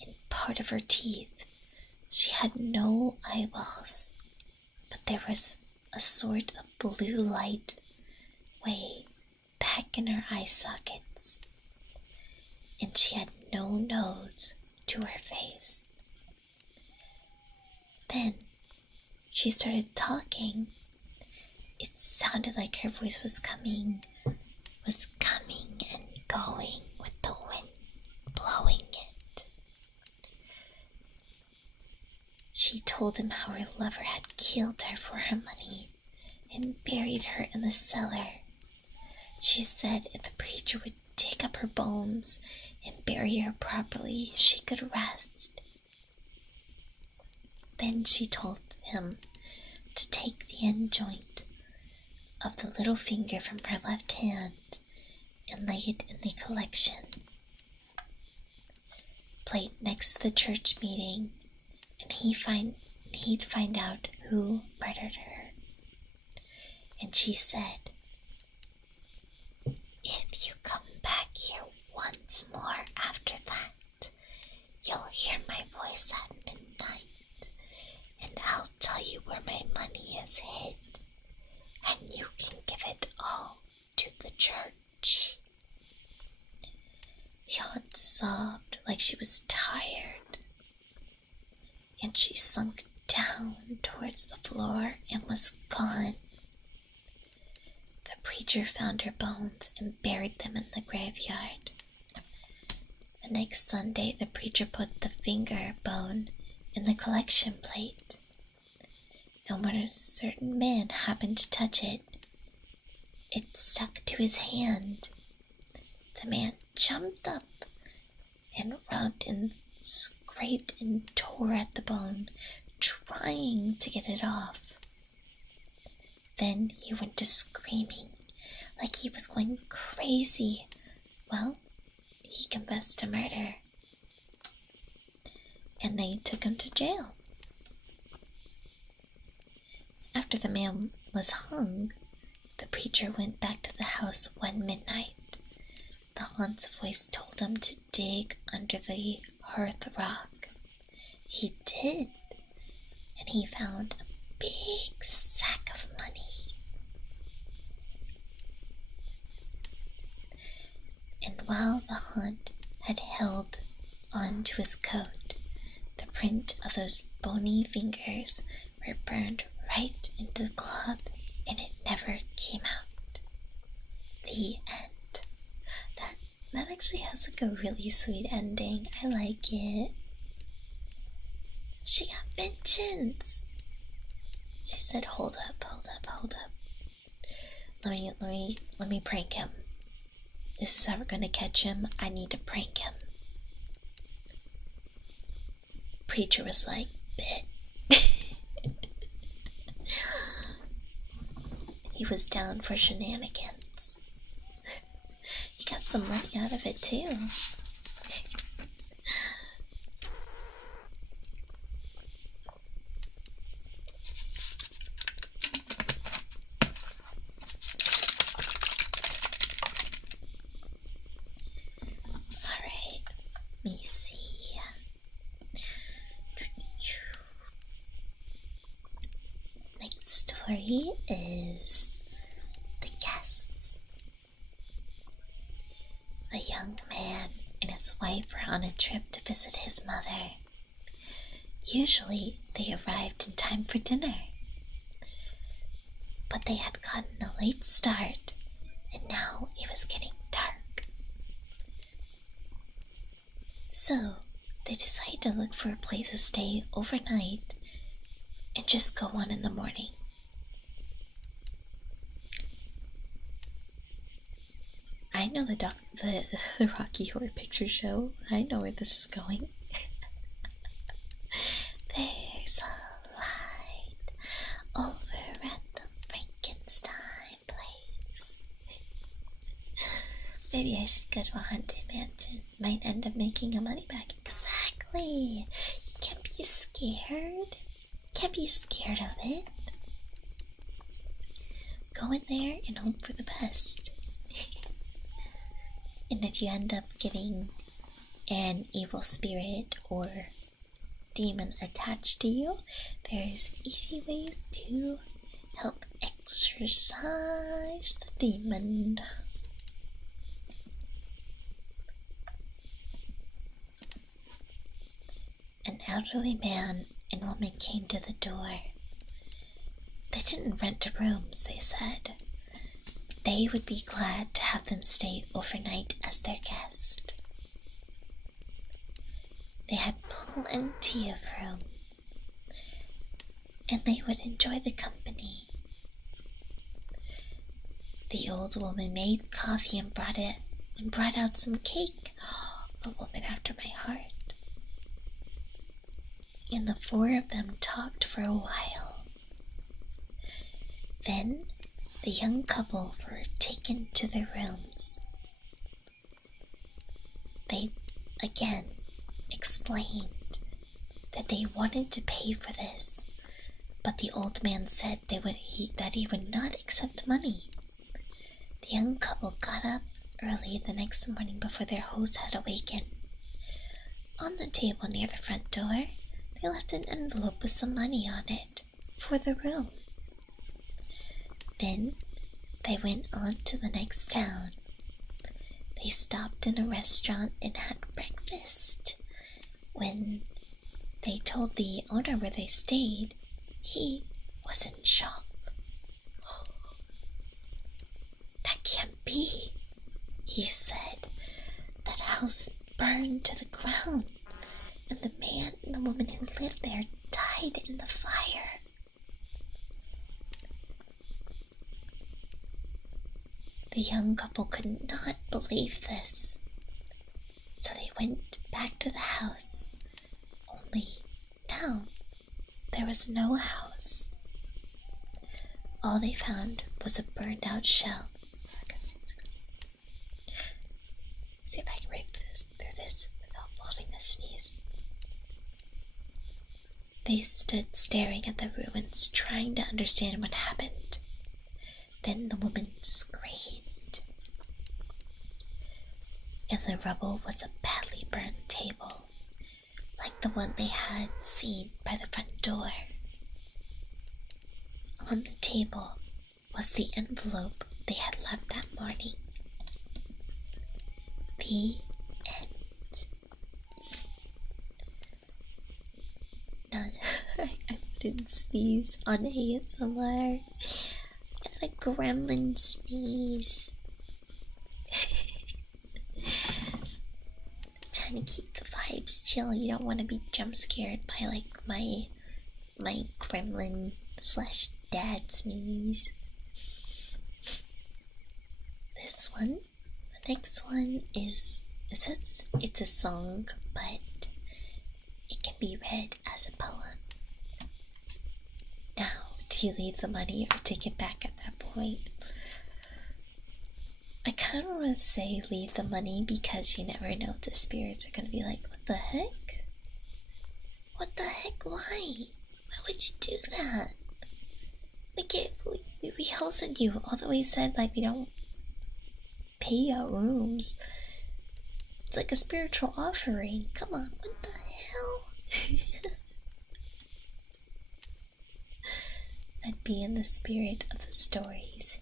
and part of her teeth. She had no eyeballs, but there was a sort of blue light way back in her eye sockets, and she had no nose to her face. Then she started talking. It sounded like her voice was coming and going with the wind blowing it. She told him how her lover had killed her for her money and buried her in the cellar. She said if the preacher would dig up her bones and bury her properly, she could rest. Then she told him to take the end joint of the little finger from her left hand and lay it in the collection plate next to the church meeting, and he'd find out who murdered her. And she said, "If you come back here once more after that, you'll hear my voice at midnight, and I'll tell you where my money is hid, and you can give it all to the church." The aunt sobbed like she was tired, and she sunk down towards the floor and was gone. The preacher found her bones and buried them in the graveyard. The next Sunday, the preacher put the finger bone in the collection plate, and when a certain man happened to touch it, it stuck to his hand. The man jumped up and rubbed and scraped and tore at the bone, trying to get it off. Then he went to screaming like he was going crazy. Well, he confessed to murder, and they took him to jail. After the man was hung, the preacher went back to the house one midnight. The aunt's voice told him to dig under the hearth rock. He did, and he found a big sack of money. And while the aunt had held on to his coat, the print of those bony fingers were burned right into the cloth, and it never came out. The end. That actually has like a really sweet ending. I like it. She got vengeance. She said, hold up. Let me prank him. This is how we're gonna catch him. I need to prank him. Preacher was like, bet. He was down for shenanigans. He got some money out of it too. Alright, let me see. Next story is The Guests. A young man and his wife were on a trip to visit his mother. Usually they arrived in time for dinner, but they had gotten a late start, and now it was getting dark. So they decided to look for a place to stay overnight and just go on in the morning. I know the Rocky Horror Picture Show. I know where this is going. There's a light over at the Frankenstein place. Maybe I should go to a haunted mansion. Might end up making your money back. Exactly. You can't be scared. Can't be scared of it. Go in there and hope for the best. And if you end up getting an evil spirit or demon attached to you, there's easy ways to help exorcise the demon. An elderly man and woman came to the door. They didn't rent rooms, they said. They would be glad to have them stay overnight as their guest. They had plenty of room, and they would enjoy the company. The old woman made coffee and brought out some cake. A woman after my heart. And the four of them talked for a while. Then the young couple were taken to their rooms. again explained that they wanted to pay for this, but the old man said that he would not accept money. The young couple got up early the next morning before their host had awakened. On the table near the front door, they left an envelope with some money on it for the room. Then they went on to the next town. They stopped in a restaurant and had breakfast. When they told the owner where they stayed, he was in shock. "That can't be," he said. "That house burned to the ground, and the man and the woman who lived there died in the fire." The young couple could not believe this, so they went back to the house. Only now there was no house. All they found was a burned out shell. See if I can break through this without holding the sneeze. They stood staring at the ruins, trying to understand what happened. Then the woman screamed. In the rubble was a badly burned table, like the one they had seen by the front door. On the table was the envelope they had left that morning. The end. I didn't sneeze on ASMR. I had a gremlin sneeze. Trying to keep the vibes chill. You don't want to be jump scared by like my gremlin / dad sneeze. This one. The next one is, it says it's a song, but it can be read as a poem. Now, do you leave the money or take it back at that point? I kind of want to say leave the money because you never know if the spirits are going to be like, what the heck? What the heck? Why? Why would you do that? We hosted you, although we said like we don't pay our rooms. It's like a spiritual offering. Come on, what the hell? I'd be in the spirit of the stories.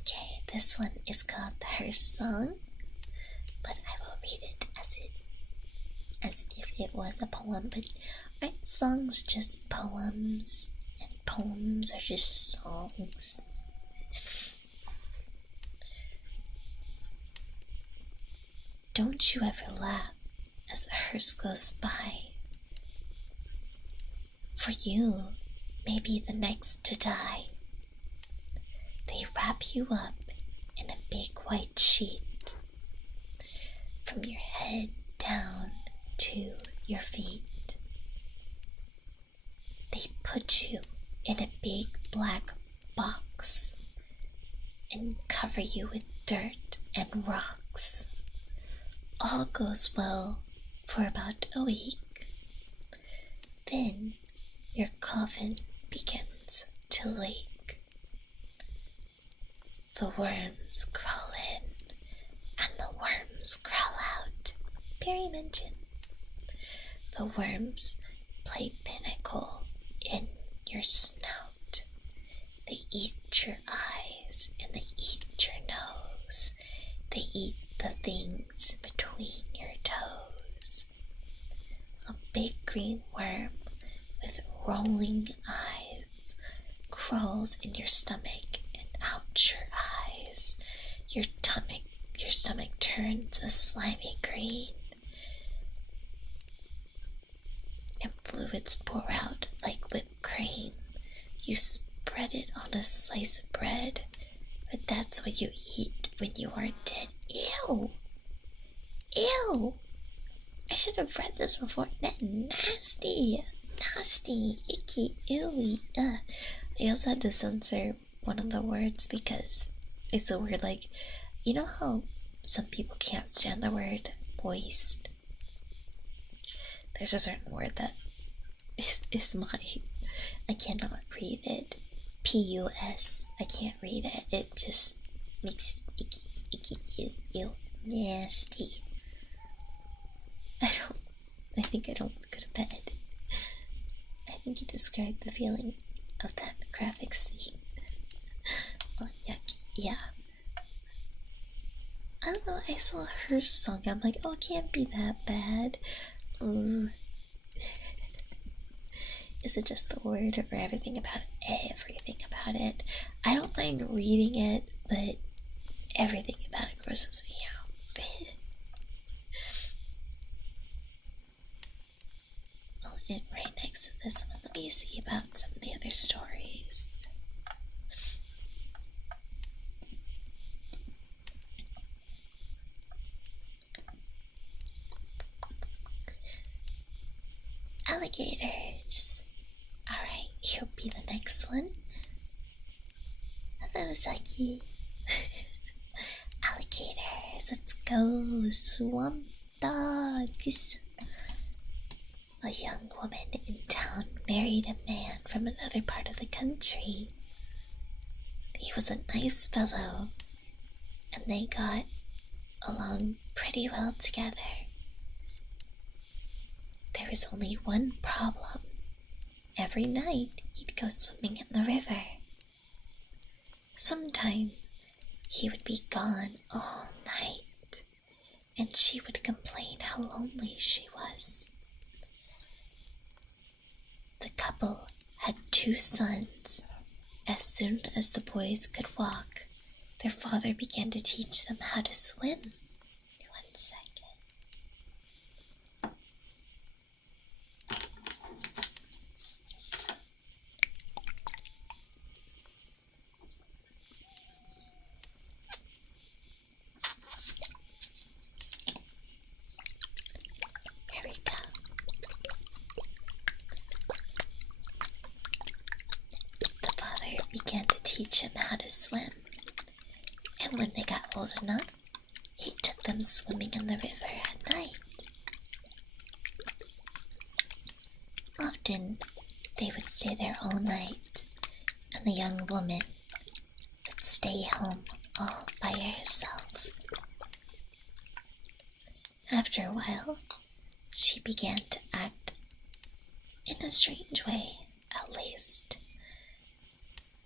Okay, this one is called Her Song, but I will read it as if it was a poem. But aren't songs just poems? And poems are just songs. Don't you ever laugh as a hearse goes by. For you may be the next to die. They wrap you up in a big white sheet, from your head down to your feet. They put you in a big black box and cover you with dirt and rocks. All goes well for about a week. Then your coffin begins to leak. The worms crawl in and the worms crawl out. Perry mentioned. The worms play pinnacle in your snout. They eat your eyes and they eat your nose. They eat the things between your toes. A big green worm with rolling eyes crawls in your stomach and out your eyes. Your stomach turns a slimy green, and fluids pour out like whipped cream. You spread it on a slice of bread, but that's what you eat when you are dead. Ew! Ew! I should have read this before. That nasty! Nasty! Icky! Ewy! I also had to censor one of the words because It's a word like, you know how some people can't stand the word moist? There's a certain word that is mine. I cannot read it. P-U-S. I can't read it. It just makes icky, ew, nasty. I think I don't go to bed. I think you described the feeling of that graphic scene. Oh, yucky. Yeah. I don't know, I saw her song. I'm like, oh, it can't be that bad. Ooh. Is it just the word or everything about it? Everything about it. I don't mind reading it, but everything about it grosses me out. Oh, and right next to this one, let me see about some of the other stories. Alligators. Alright, here'll be the next one. Hello, Zaki. Alligators, let's go. Swamp dogs. A young woman in town married a man from another part of the country. He was a nice fellow, and they got along pretty well together. There was only one problem. Every night he'd go swimming in the river. Sometimes he would be gone all night, and she would complain how lonely she was. The couple had 2 sons. As soon as the boys could walk, their father began to teach them how to swim. 1 second. Here we go. The father began to teach him how to swim, and when they got old enough, he took them swimming in the river at night. Often, they would stay there all night, and the young woman would stay home all by herself. After a while, she began to act in a strange way, at least.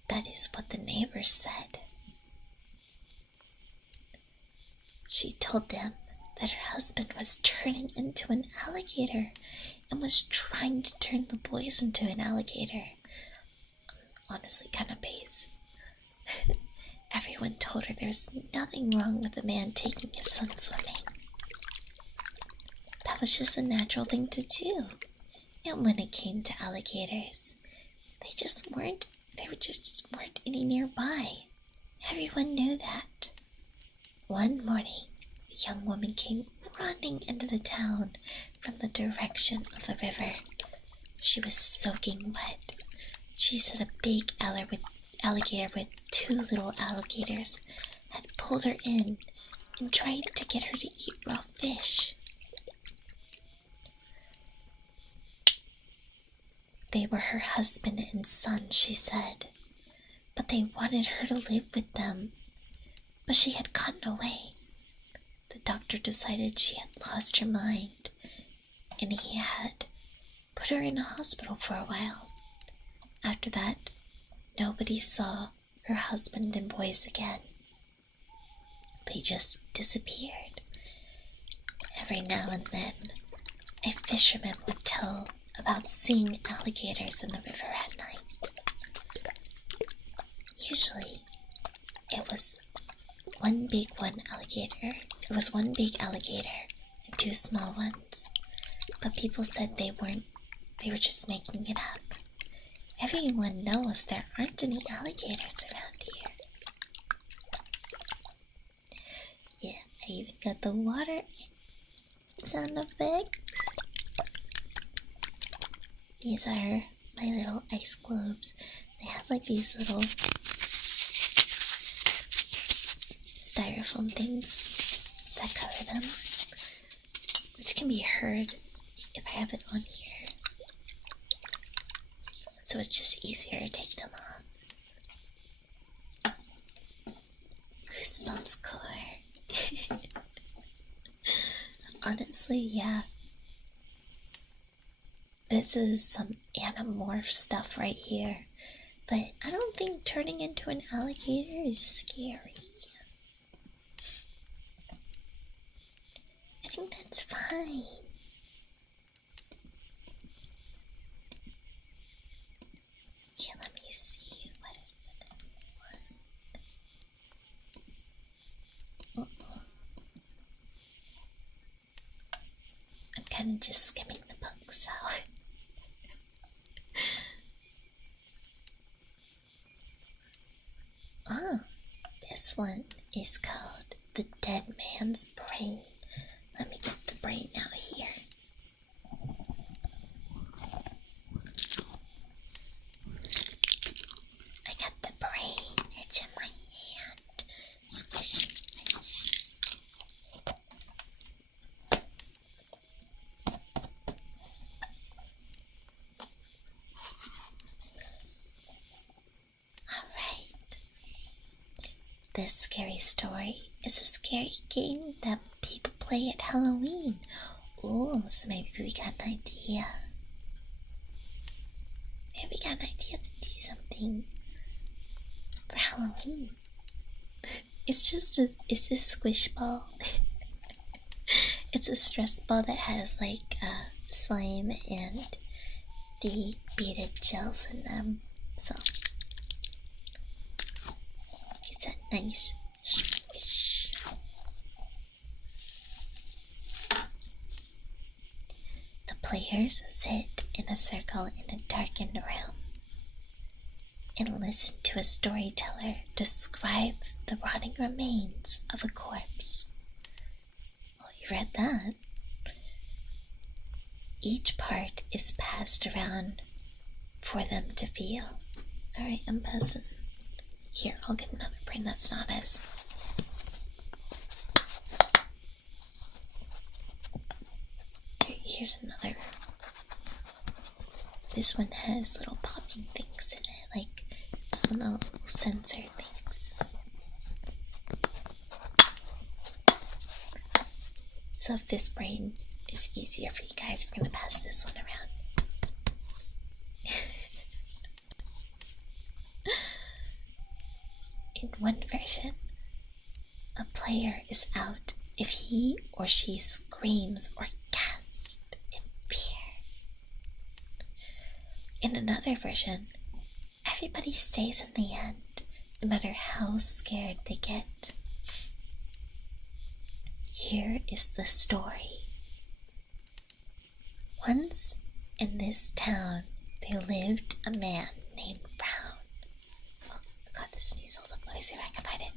That is what the neighbors said. She told them that her husband was turning into an alligator and was trying to turn the boys into an alligator. Honestly, kind of base. Everyone told her there was nothing wrong with the man taking his son swimming. That was just a natural thing to do. And when it came to alligators, they just weren't any nearby. Everyone knew that. One morning, the young woman came running into the town from the direction of the river. She was soaking wet. She said a big alligator with 2 little alligators had pulled her in and tried to get her to eat raw fish. They were her husband and son, she said, but they wanted her to live with them. But she had gotten away. The doctor decided she had lost her mind, and he had put her in a hospital for a while. After that, nobody saw her husband and boys again. They just disappeared. Every now and then, a fisherman would tell about seeing alligators in the river at night. Usually, it was one big alligator and 2 small ones. But people said they were just making it up. Everyone knows there aren't any alligators around here. Yeah, I even got the water sound effects. These are my little ice globes. They have like these little styrofoam things that cover them, which can be heard if I have it on here. So it's just easier to take them off. Goosebumps core. Honestly, yeah. This is some Animorph stuff right here. But I don't think turning into an alligator is scary. I think that's fine. Yeah, let me see. What is it? I'm kind of just skimming the book, so... Oh, this one is called The Dead Man's Brain. Let me get the brain out here. I got the brain. It's in my hand. Squish. Alright. This scary story is a scary game that people play at Halloween. Ooh, so maybe we got an idea. Maybe we got an idea to do something for Halloween. It's a squish ball. It's a stress ball that has like slime and the beaded gels in them. So it's a nice squish. The players sit in a circle in a darkened room and listen to a storyteller describe the rotting remains of a corpse. Well, you read that. Each part is passed around for them to feel. Alright, I'm passing. Here, I'll get another brain that's not as... Here's another. This one has little popping things in it, like some little sensor things. So if this brain is easier for you guys, we're gonna pass this one around. In one version, a player is out if he or she screams or gasps in fear. In another version, everybody stays in the end, no matter how scared they get. Here is the story. Once in this town, there lived a man named Brown. Oh, I got the sneeze. Hold up, let me see if I can find it.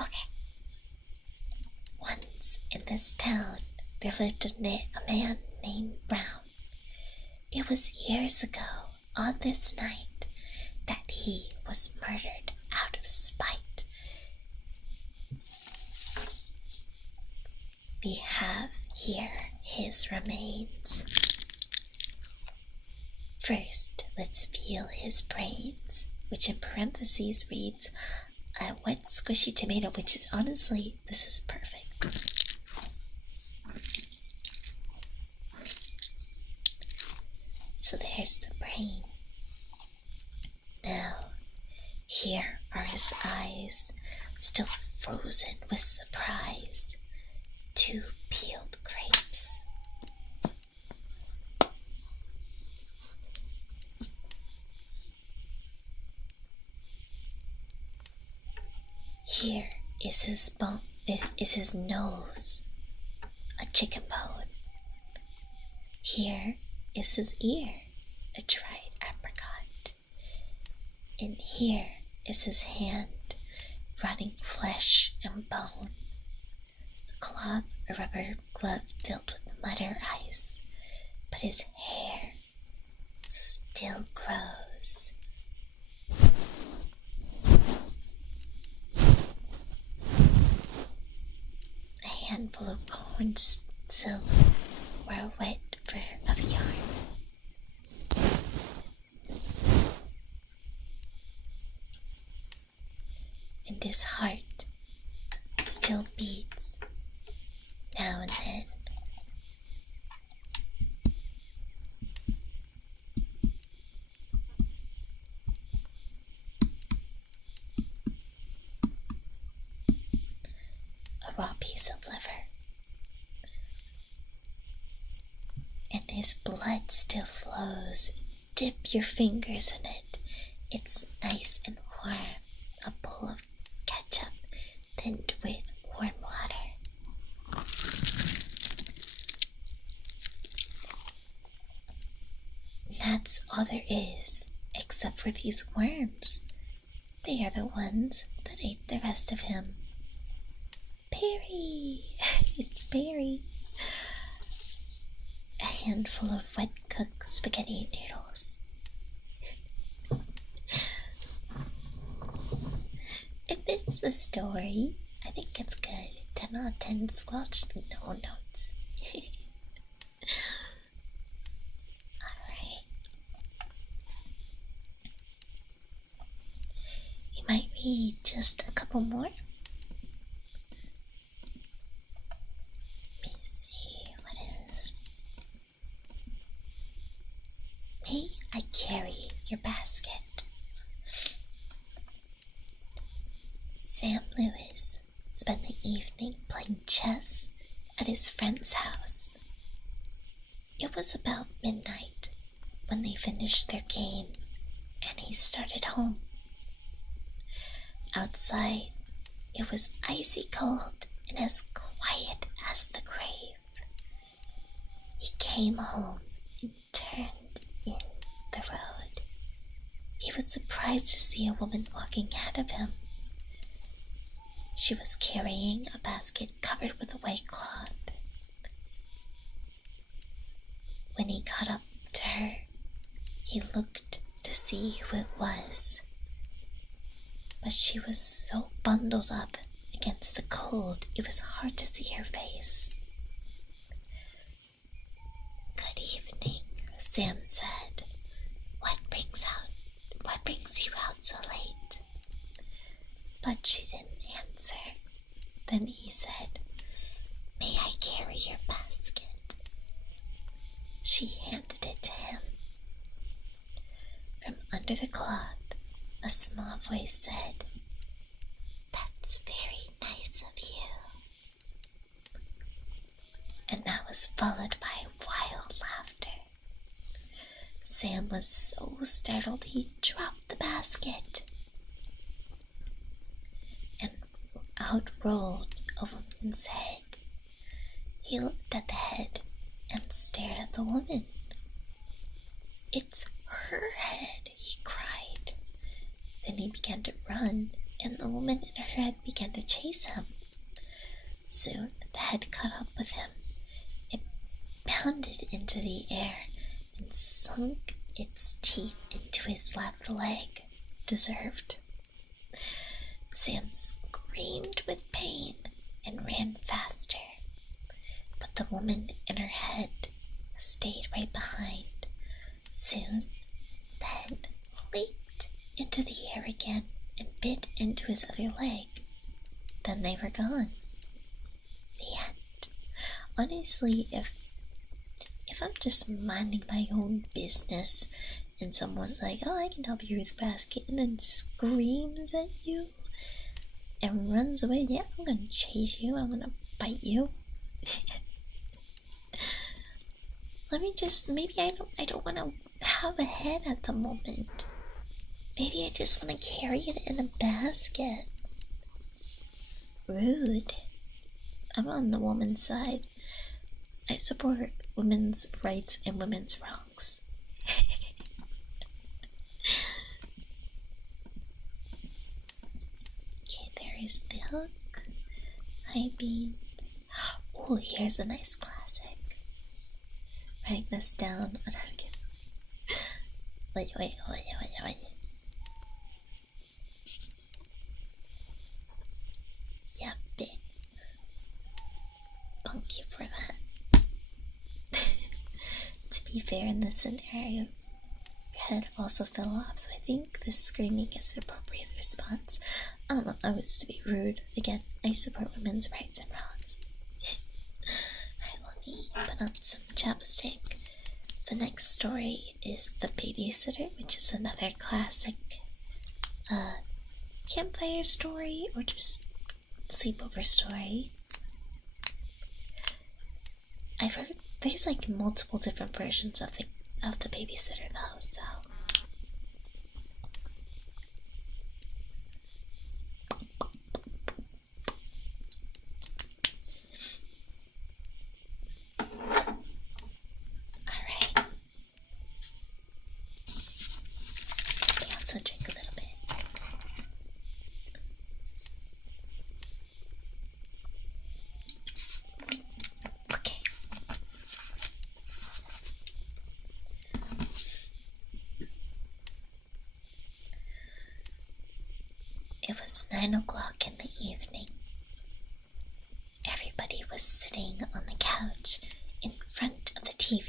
Okay. Once in this town, there lived a man named Brown. It was years ago, on this night, that he was murdered out of spite. We have here his remains. First, let's feel his brains, which in parentheses reads, a wet squishy tomato, which is honestly, this is perfect. So there's the brain. Now, here are his eyes, still frozen with surprise. 2 peeled grapes. Here is his bone, is his nose, a chicken bone. Here is his ear, a dried apricot. And here is his hand, rotting flesh and bone. A cloth or rubber glove filled with mud or ice. But his hair, still grows. A handful of corn silk or a wet fur of yarn. And his heart still beats now and then. A raw piece of liver. And his blood still flows. Dip your fingers in it. It's nice and warm. A bowl of ketchup thinned with warm water. That's all there is, except for these worms. They are the ones that ate the rest of him. Perry! It's Perry. A handful of wet cooked spaghetti noodles. If it's the story, I think it's good. 10 out of 10 squelched, no notes. Alright. We might read just a couple more. Let me see, what is... May I carry your basket? Sam Lewis spent the evening playing chess at his friend's house. It was about midnight when they finished their game and he started home. Outside, it was icy cold and as quiet as the grave. He came home and turned in the road. He was surprised to see a woman walking ahead of him. She was carrying a basket covered with a white cloth. When he caught up to her, he looked to see who it was. But she was so bundled up against the cold, it was hard to see her face. "Good evening," Sam said. What brings you out so late?" But she didn't answer. Then he said, "May I carry your basket?" She handed it to him. From under the cloth, a small voice said, "That's very nice of you." And that was followed by wild laughter. Sam was so startled he dropped the basket. And out rolled a woman's head. He looked at the head and stared at the woman. "It's her head," he cried. Then he began to run, and the woman in her head began to chase him. Soon the head caught up with him. It bounded into the air and sunk its teeth into his left leg. Deserved. Sam screamed with pain and ran faster. But the woman in her head stayed right behind. Soon the head leaped into the air again and bit into his other leg. Then they were gone. The end. Honestly, if I'm just minding my own business and someone's like, "Oh, I can help you with the basket," and then screams at you and runs away, yeah, I'm gonna chase you, I'm gonna bite you. Maybe I don't want to have a head at the moment. Maybe I just want to carry it in a basket. Rude. I'm on the woman's side. I support women's rights and women's wrongs. Okay, there is the hook. Hi, beans. Oh, here's a nice classic. Writing this down on how to get Wait. Yep. Punk you for that. To be fair, in this scenario, your head also fell off, so I think this screaming is an appropriate response. I was to be rude. Again, I support women's rights and wrongs. Alright, let me put on some chapstick. The next story is The Babysitter, which is another classic campfire story or just sleepover story. I've heard there's like multiple different versions of the babysitter though, so alright. I also drink a little bit. Okay. It was 9 o'clock in the evening. Everybody was sitting on the couch in front of the TV.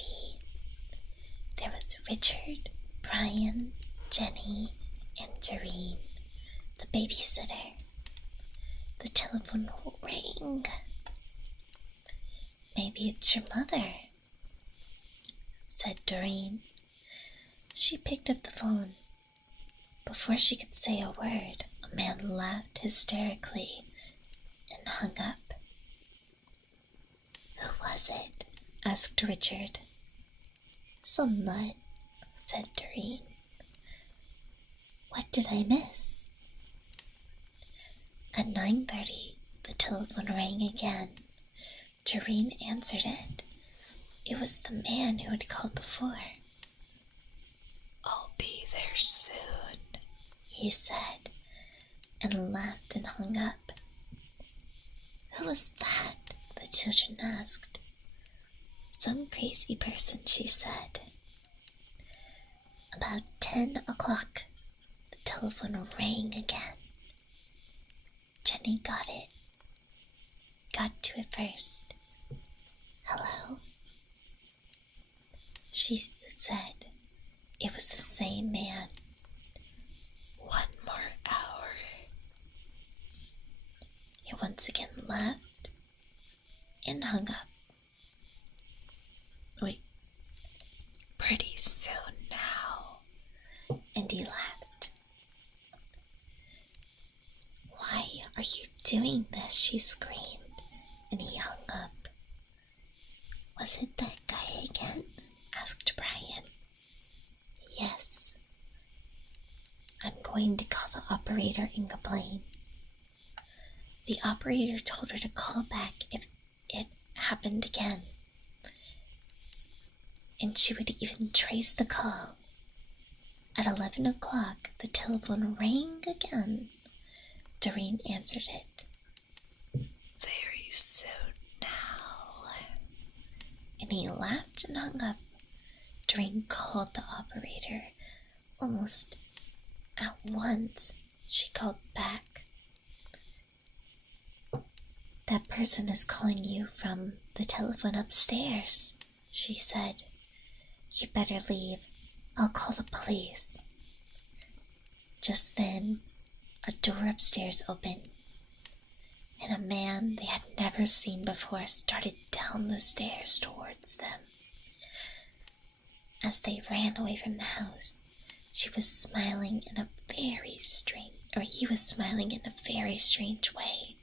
There was Richard, Brian, Jenny, and Doreen, the babysitter. The telephone rang. "Maybe it's your mother," said Doreen. She picked up the phone. Before she could say a word, a man laughed hysterically and hung up. "Who was it?" asked Richard. "Some nut," said Doreen. "What did I miss?" At 9:30, the telephone rang again. Doreen answered it. It was the man who had called before. "I'll be there soon," he said, and laughed and hung up. "Who was that?" the children asked. "Some crazy person," she said. About 10 o'clock, the telephone rang again. Jenny got it. Got to it first. "Hello?" She said. It was the same man. "One more hour." He once again laughed and hung up. "Wait, pretty soon now." And he laughed. "Why are you doing this?" she screamed, and he hung up. "Was it that guy again?" asked Brian. "Yes." "I'm going to call the operator and complain." The operator told her to call back if it happened again, and she would even trace the call. At 11 o'clock, the telephone rang again. Doreen answered it. "Very soon now." And he laughed and hung up. Doreen called the operator. Almost at once, she called back. "That person is calling you from the telephone upstairs," she said. "You better leave. I'll call the police." Just then, a door upstairs opened, and a man they had never seen before started down the stairs towards them. As they ran away from the house, he was smiling in a very strange way.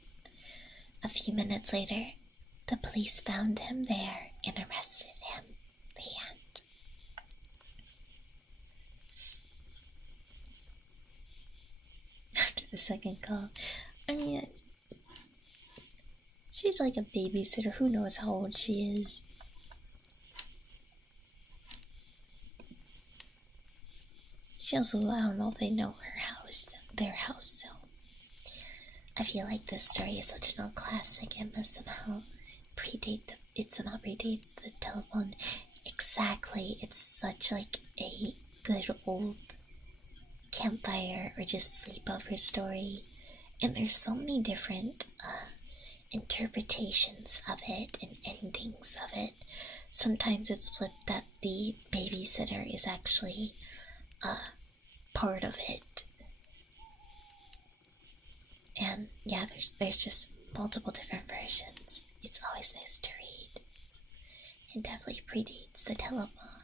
A few minutes later, the police found him there and arrested him. The end. After the second call, she's like a babysitter. Who knows how old she is? She also, I don't know if they know their house, so I feel like this story is such an old classic and must somehow predates the telephone. Exactly, it's such like a good old campfire or just sleepover story, and there's so many different interpretations of it and endings of it. Sometimes it's flipped that the babysitter is actually part of it, and yeah, there's just multiple different versions. It's always nice to read. It definitely predates the telephone.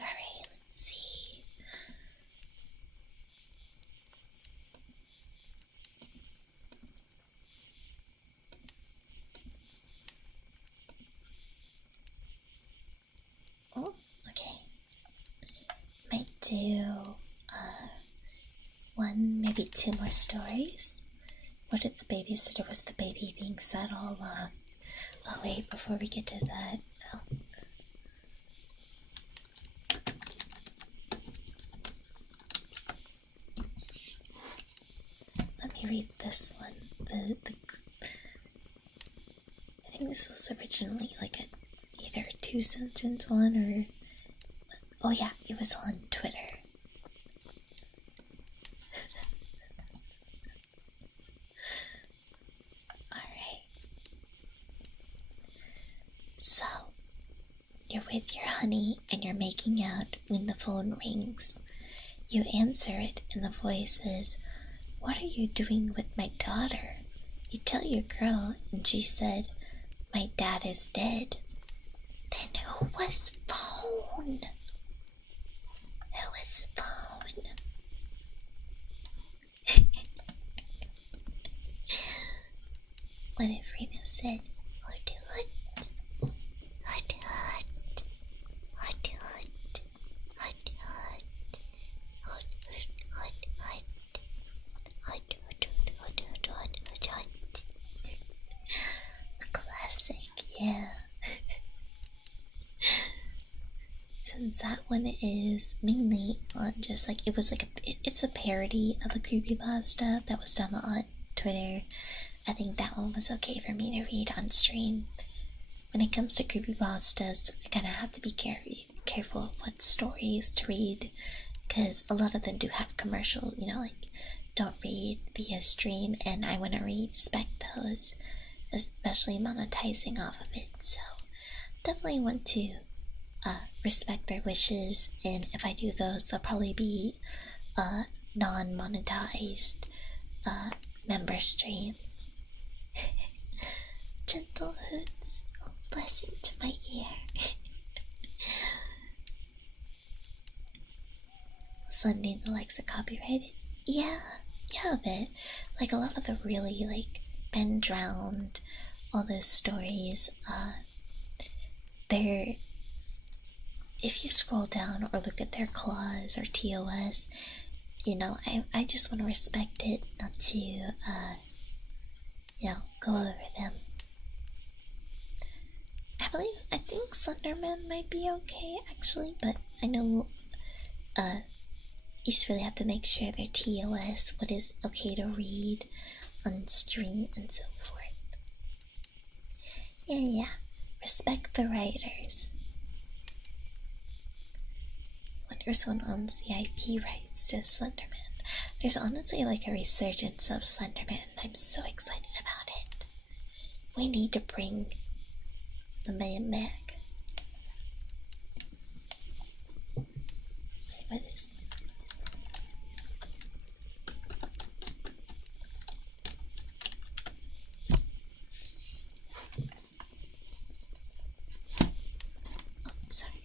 Alright, let's see. Oh, okay. Might do one, maybe two more stories. What if the babysitter was the baby being sad all along? Oh wait, before we get to that, oh. Let me read this one. I think this was originally like either a 2-sentence one or... Oh yeah, it was on Twitter. Alright. So, you're with your honey and you're making out when the phone rings. You answer it and the voice is, "What are you doing with my daughter?" You tell your girl and she said, "My dad is dead." Then who was phone? Who is phone? What if Rina said, "Hut, hut, hut, hut, hut, hut, hut, hut, hut, hut, hut, hut, hut." Classic, yeah. Since that one is mainly on just like, it's a parody of a creepypasta that was done on Twitter. I think that one was okay for me to read on stream. When it comes to creepypastas, I kind of have to be careful of what stories to read, because a lot of them do have commercial, like, don't read via stream, and I want to respect those, especially monetizing off of it. So definitely want to respect their wishes, and if I do those, they'll probably be non-monetized member streams. Gentle hoots, oh, blessing to my ear. Sunday the likes are copyrighted. Yeah, a bit. Like a lot of the really like Ben Drowned, all those stories, they're, if you scroll down or look at their clause or TOS, I just want to respect it, not to go over them. I think Slenderman might be okay actually, but I know you just really have to make sure their TOS, what is okay to read on stream and so forth. Yeah, respect the writers. Wonder if someone owns the IP rights to Slenderman. There's honestly like a resurgence of Slenderman, and I'm so excited about it. We need to bring the man back. Wait, what is... Oh, sorry.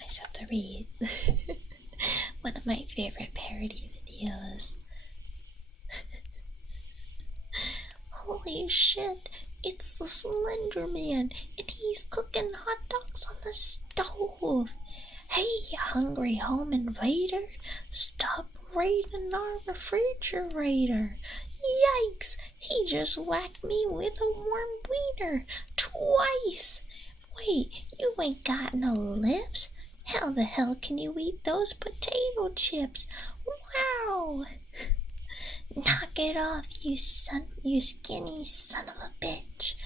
I just have to read one of my favorite parody videos. Holy shit, it's the Slender Man, and he's cooking hot dogs on the stove. Hey, you hungry home invader, stop raiding our refrigerator. Yikes, he just whacked me with a warm wiener twice. Wait, you ain't got no lips? How the hell can you eat those potato chips? Wow! Knock it off, you skinny son of a bitch.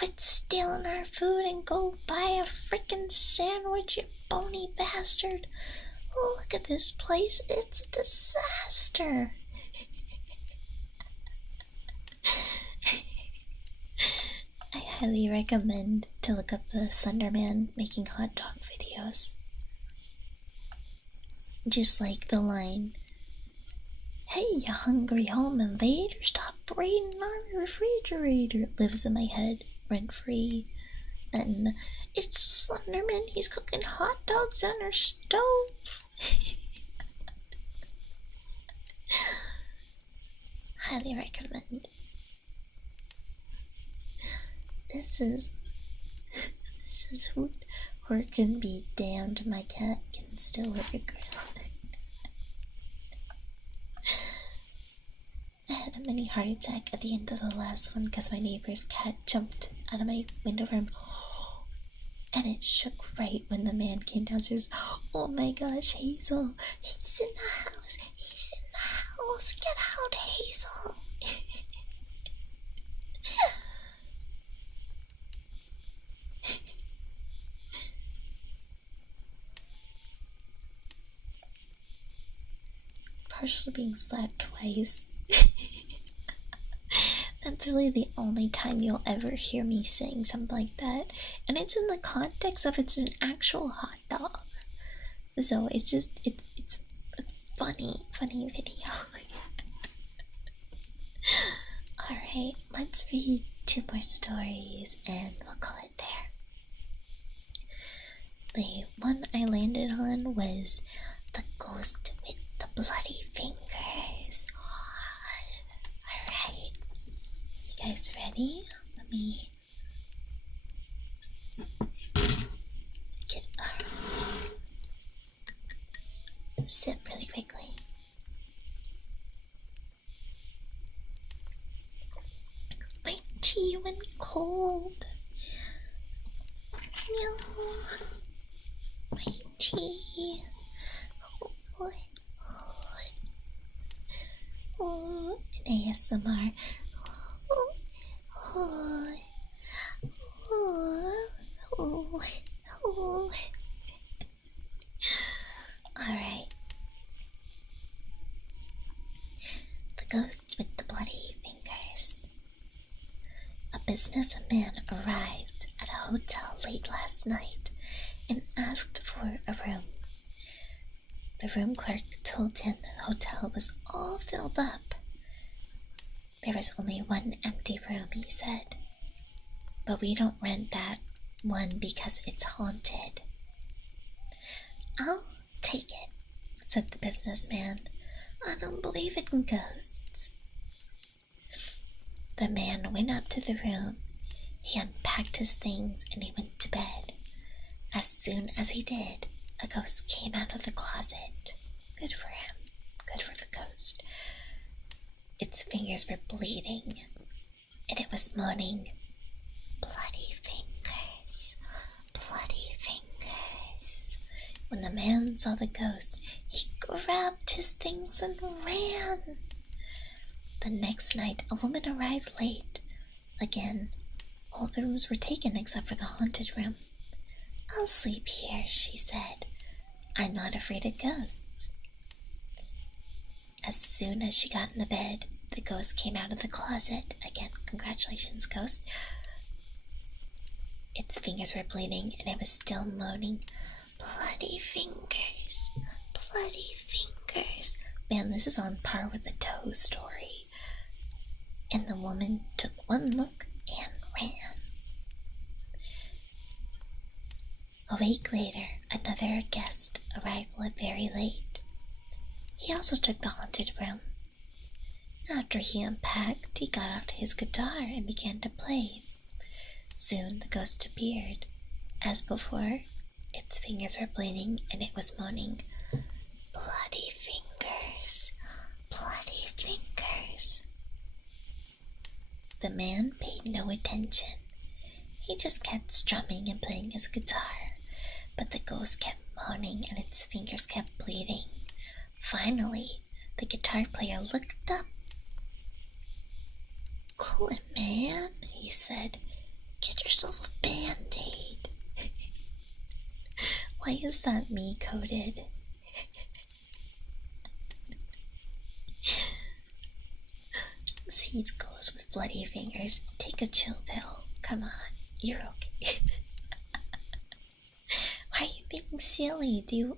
Quit stealing our food and go buy a frickin' sandwich, you bony bastard. Oh, look at this place. It's a disaster. I highly recommend to look up the Sunderman making hot dog videos. Just like the line, "Hey, you hungry home invader, stop raiding our refrigerator," it lives in my head rent free. Then, "It's Slenderman, he's cooking hot dogs on our stove." Highly recommend. This is work can be damned. My cat can still work a grill. I had a mini heart attack at the end of the last one because my neighbor's cat jumped out of my window room, and it shook right when the man came downstairs. "Oh my gosh, Hazel, he's in the house, he's in the house, get out, Hazel." Partially being slapped twice. That's really the only time you'll ever hear me saying something like that, and it's in the context of it's an actual hot dog. So it's a funny video. Alright, let's read 2 more stories and we'll call it there. The one I landed on was The Ghost with the Bloody Fingers. Alright, you guys ready? Let me get a sip really quickly. My tea went cold. No, my tea. Oh, an ASMR. Alright. The Ghost with the Bloody Fingers. A businessman arrived at a hotel late last night and asked for a room. The room clerk told him the hotel was all filled up. There was only one empty room, he said. But we don't rent that one because it's haunted. I'll take it, said the businessman. I don't believe in ghosts. The man went up to the room. He unpacked his things and he went to bed. As soon as he did, a ghost came out of the closet. Good for him. Good for the ghost. Its fingers were bleeding, and it was moaning, "Bloody fingers, bloody fingers." When the man saw the ghost, he grabbed his things and ran. The next night, a woman arrived late. Again, all the rooms were taken except for the haunted room. "I'll sleep here," she said. "I'm not afraid of ghosts." As soon as she got in the bed, the ghost came out of the closet. Again, congratulations, ghost. Its fingers were bleeding and it was still moaning, "Bloody fingers, bloody fingers." Man, this is on par with the toe story. And the woman took one look and ran. A week later, another guest arrived very late. He also took the haunted room. After he unpacked, he got out his guitar and began to play. Soon the ghost appeared. As before, its fingers were bleeding and it was moaning, "Bloody fingers, bloody fingers." The man paid no attention. He just kept strumming and playing his guitar, but the ghost kept moaning and its fingers kept bleeding. Finally, the guitar player looked up. "Cool it, man," he said. "Get yourself a band-aid. Why is that me coded? Seeds goes with bloody fingers. Take a chill pill. Come on, you're okay. Why are you being silly? Do you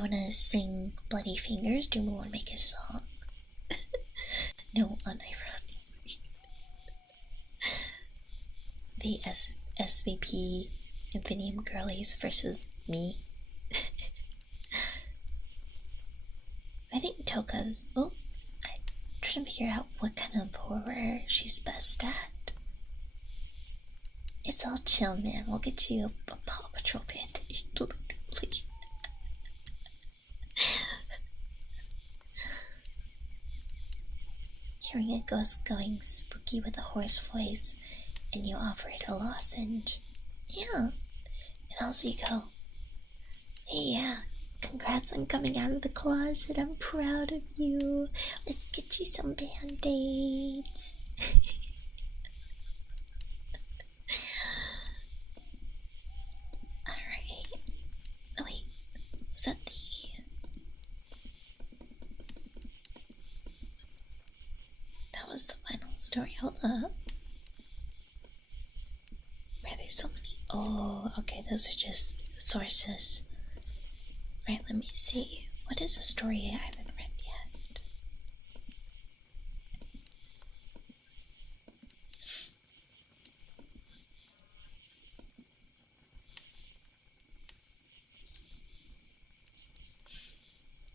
want to sing Bloody Fingers? Do you want to make a song? No, unironically. The SVP Infinium Girlies versus me. I think Toka's. Oh, I'm trying to figure out what kind of horror she's best at. It's all chill, man. We'll get you a Paw Patrol band-aid, literally. Hearing a ghost going spooky with a hoarse voice, and you offer it a lozenge. Yeah. And also you go, hey, yeah, congrats on coming out of the closet. I'm proud of you. Let's get you some band-aids. Alright. Oh wait, was that the... That was the final story. Hold up. Why are there so many? Oh, okay, those are just sources. Right, let me see. What is a story I haven't read yet?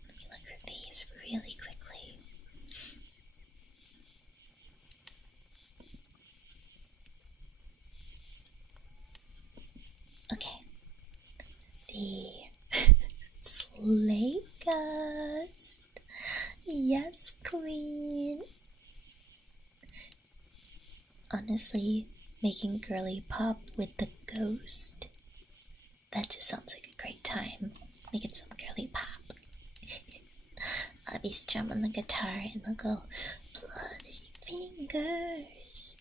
Let me look at these really quickly. Okay. The Slay Ghost. Yes, queen. Honestly, making girly pop with the ghost. That just sounds like a great time. Making some girly pop. I'll be strumming the guitar and they'll go, bloody fingers,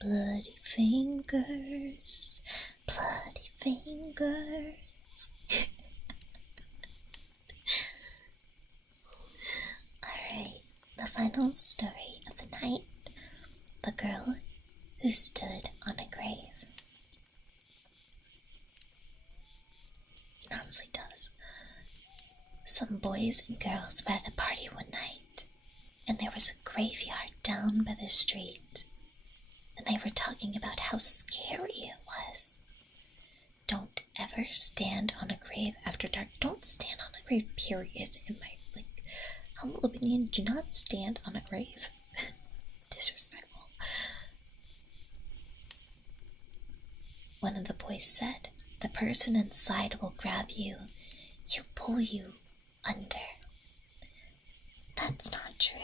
bloody fingers, bloody fingers. Alright, the final story of the night. The girl who stood on a grave. It honestly does. Some boys and girls were at a party one night, and there was a graveyard down by the street, and they were talking about how scary it was. Don't ever stand on a grave after dark. Don't stand on a grave, period. In my, humble opinion, do not stand on a grave. Disrespectful. One of the boys said, the person inside will grab you. He'll pull you under. That's not true.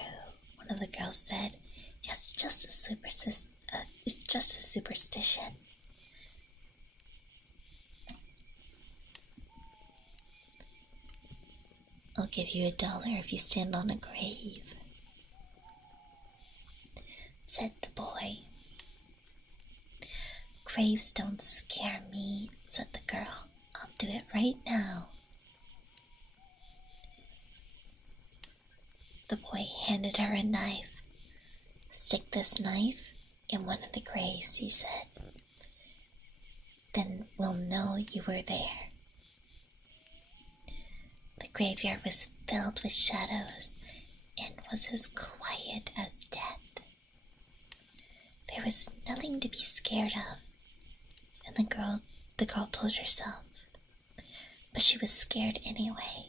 One of the girls said, it's just a superstition. I'll give you $1 if you stand on a grave, said the boy. Graves don't scare me, said the girl. I'll do it right now. The boy handed her a knife. Stick this knife in one of the graves, he said. Then we'll know you were there. The graveyard was filled with shadows and was as quiet as death. There was nothing to be scared of, and the girl told herself, but she was scared anyway.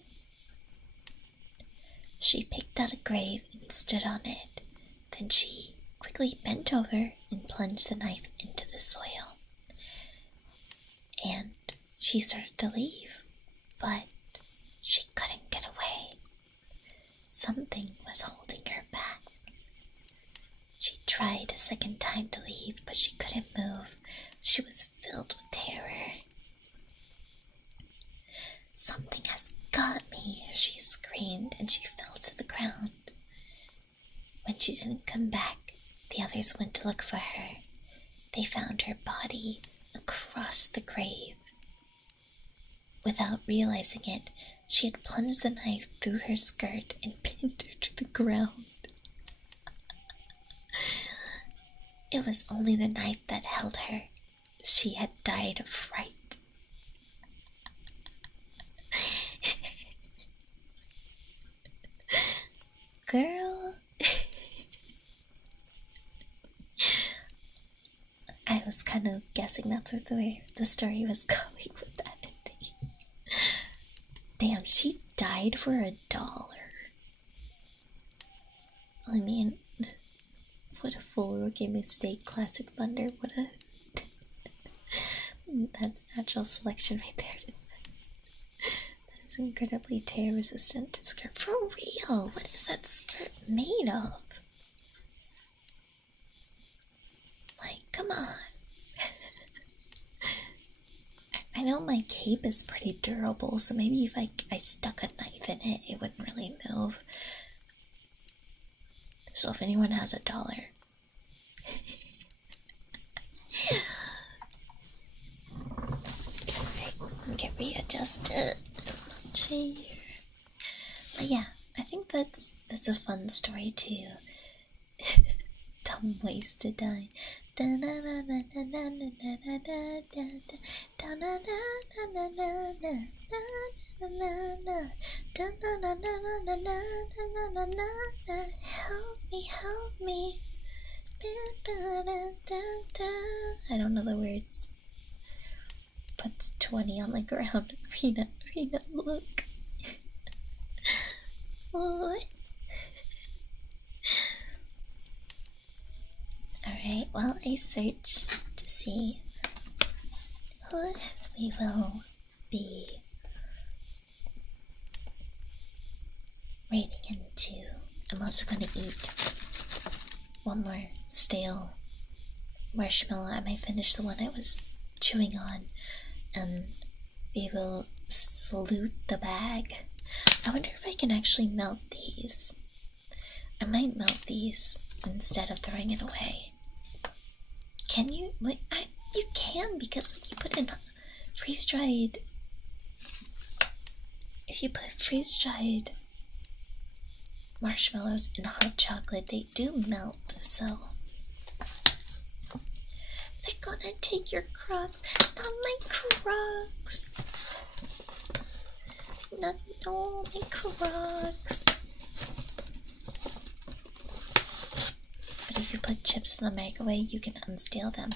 She picked out a grave and stood on it. Then she quickly bent over and plunged the knife into the soil. And she started to leave, but she couldn't get away. Something was holding her back. She tried a second time to leave, but she couldn't move. She was filled with terror. Something has got me, she screamed, and she fell to the ground. When she didn't come back, the others went to look for her, they found her body across the grave. Without realizing it, she had plunged the knife through her skirt and pinned her to the ground. It was only the knife that held her. She had died of fright. Girl. I was kind of guessing that's where the story was going with that ending. Damn, she died for $1. I mean, what a full rookie mistake, classic Thunder. What a. That's natural selection right there. That is incredibly tear resistant skirt. For real, what is that skirt made of? Like, come on. I know my cape is pretty durable, so maybe if I stuck a knife in it, it wouldn't really move. So if anyone has $1, alright, get readjusted. But yeah, I think that's a fun story too. Dumb ways to die. Help me. I don't know the words. Puts 20 on the ground. Rina, look. What? Alright, well, I search to see who we will be raiding into. I'm also going to eat one more stale marshmallow. I might finish the one I was chewing on, and we will salute the bag. I wonder if I can actually melt these. I might melt these instead of throwing it away. Can you? Wait, you can, because like you put in freeze-dried. If you put freeze-dried marshmallows in hot chocolate, they do melt. So they're gonna take your Crocs, not my Crocs. Not all my Crocs. But if you put chips in the microwave, you can unsteal them.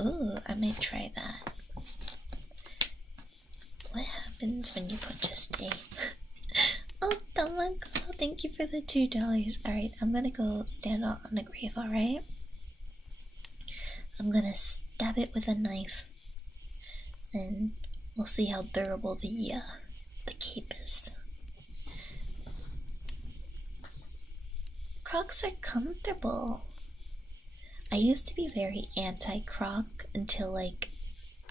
Ooh, I might try that. What happens when you put just a... Oh, Tamako, thank you for the $2. Alright, I'm gonna go stand on the grave, alright? I'm gonna stab it with a knife, and we'll see how durable the cape is. Crocs are comfortable. I used to be very anti-croc until, like,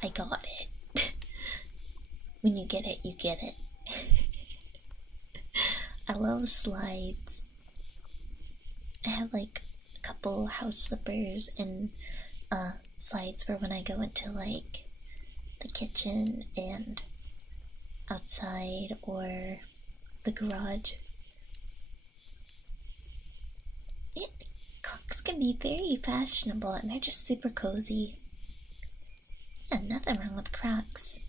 I got it. When you get it, you get it. I love slides. I have, like, a couple house slippers and slides for when I go into, like, the kitchen and outside or the garage. Crocs can be very fashionable, and they're just super cozy. Yeah, nothing wrong with Crocs.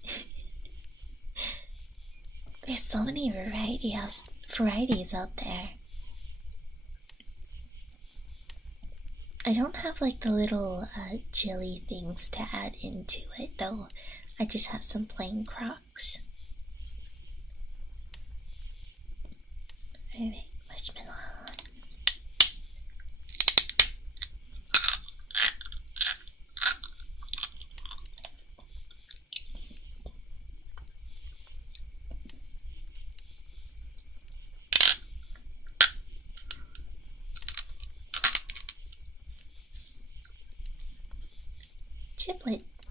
There's so many varieties out there. I don't have like the little jelly things to add into it though. I just have some plain Crocs. Alright, marshmallow.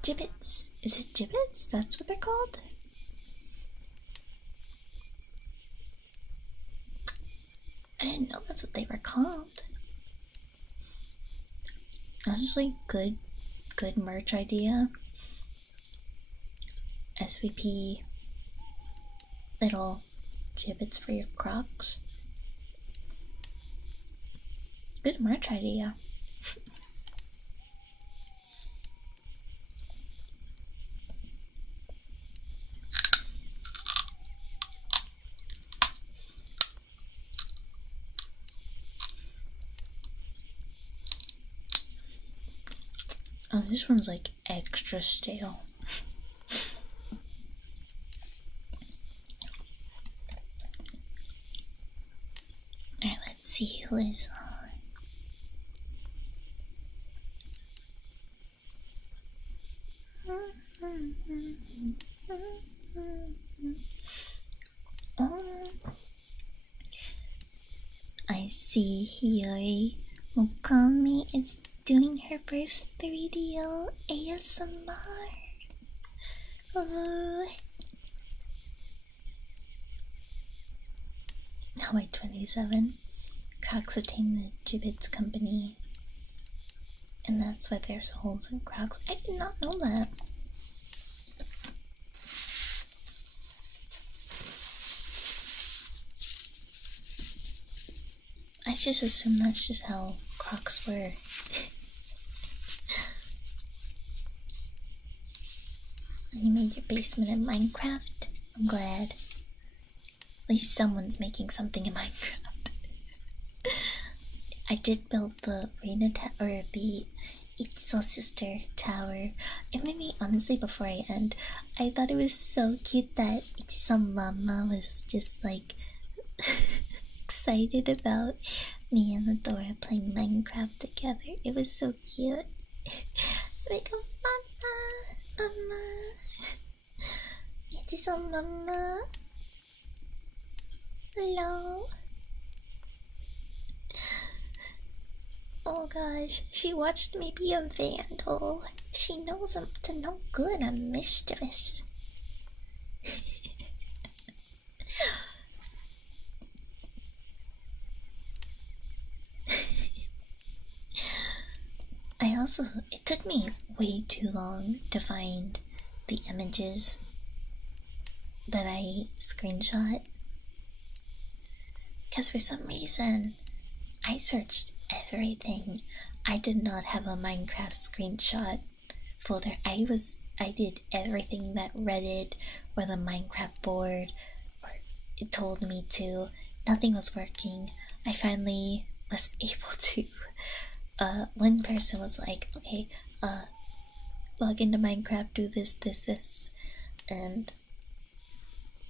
Gibbets. Is it gibbets? That's what they're called? I didn't know that's what they were called. Honestly, good good merch idea. SVP little gibbets for your Crocs. Good merch idea. Oh, this one's like extra stale. Alright, let's see who is on. I see Hiyori Mukami is doing her first 3DO ASMR. Oh. Hawaii 27. Crocs obtain the Gibbets Company. And that's why there's holes in Crocs. I did not know that. I just assume that's just how Crocs were. You made your basement in Minecraft? I'm glad. At least someone's making something in Minecraft. I did build the Rina or the Itzo sister tower. And maybe honestly before I end, I thought it was so cute that Itzo mama was just like excited about me and Adora playing Minecraft together. It was so cute. Like, mama. Itzo mama. Hello. Oh gosh, she watched me be a vandal. She knows I'm up to no good. I'm mischievous. It took me way too long to find the images that I screenshot. Because for some reason, I searched everything. I did not have a Minecraft screenshot folder. I did everything that Reddit or the Minecraft board or it told me to. Nothing was working. I finally was able to. One person was like, okay, log into Minecraft, do this, and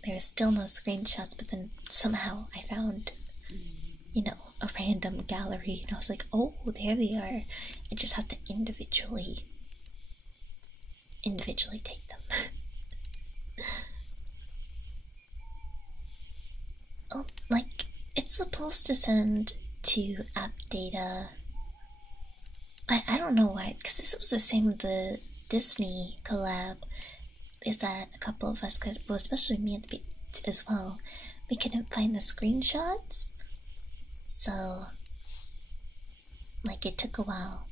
there's still no screenshots, but then somehow I found, a random gallery, and I was like, oh, there they are. I just have to individually take them. Oh, like, it's supposed to send to app data. I don't know why, because this was the same with the Disney collab, is that a couple of us could, well, especially me at the as well, we couldn't find the screenshots, so, like, it took a while.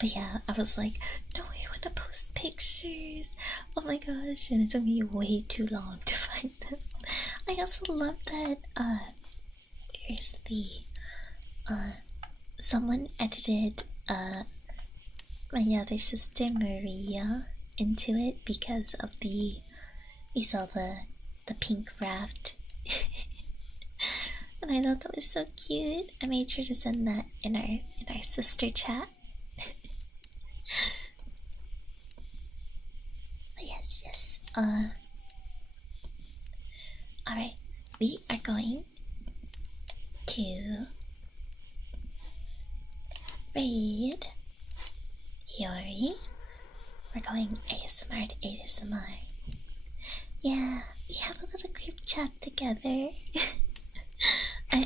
But yeah, I was like, no, I want to post pictures, oh my gosh, and it took me way too long to find them. I also love that, where's the, someone edited, my other sister Maria into it because of we saw the pink raft. And I thought that was so cute. I made sure to send that in our sister chat. But yes. Alright, we are going to raid Hiyori. We're going ASMR to ASMR. Yeah, we have a little group chat together. I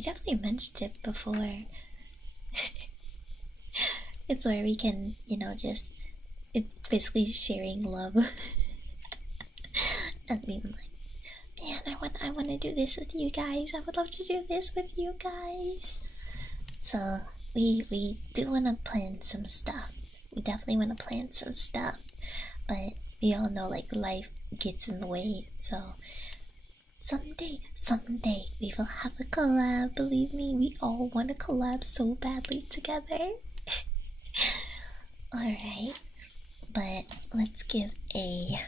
definitely mentioned it before. It's where we can, it's basically sharing love. And being like, man, I want to do this with you guys. I would love to do this with you guys. So, we do want to plan some stuff. We definitely want to plan some stuff, but we all know like life gets in the way. So someday we will have a collab. Believe me, we all want to collab so badly together. All right, but let's give a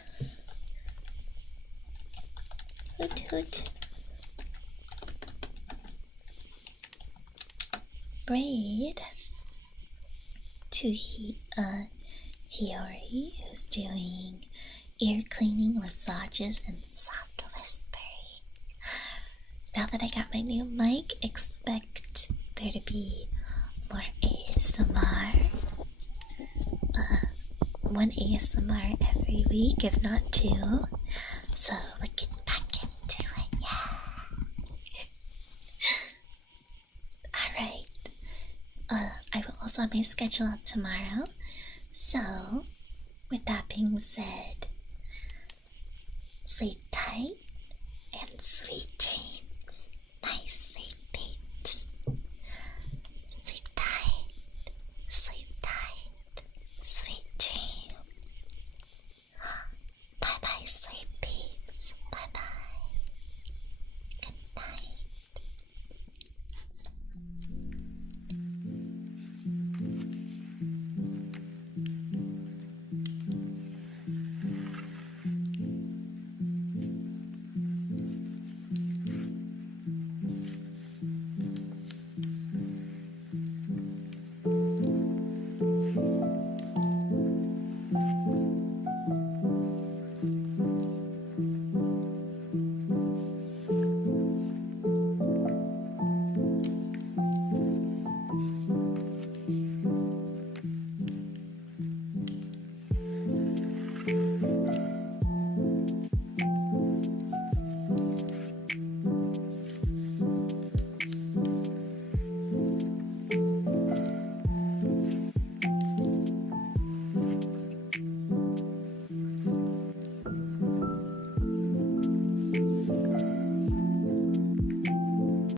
hoot hoot braid to Hiyori, who's doing ear cleaning, massages, and soft whispering. Now that I got my new mic, expect there to be more ASMR. One ASMR every week, if not two. So we're getting back into it, yeah. Alright. I will also have my schedule out tomorrow. So, with that being said, sleep tight and sweet dreams. Nice.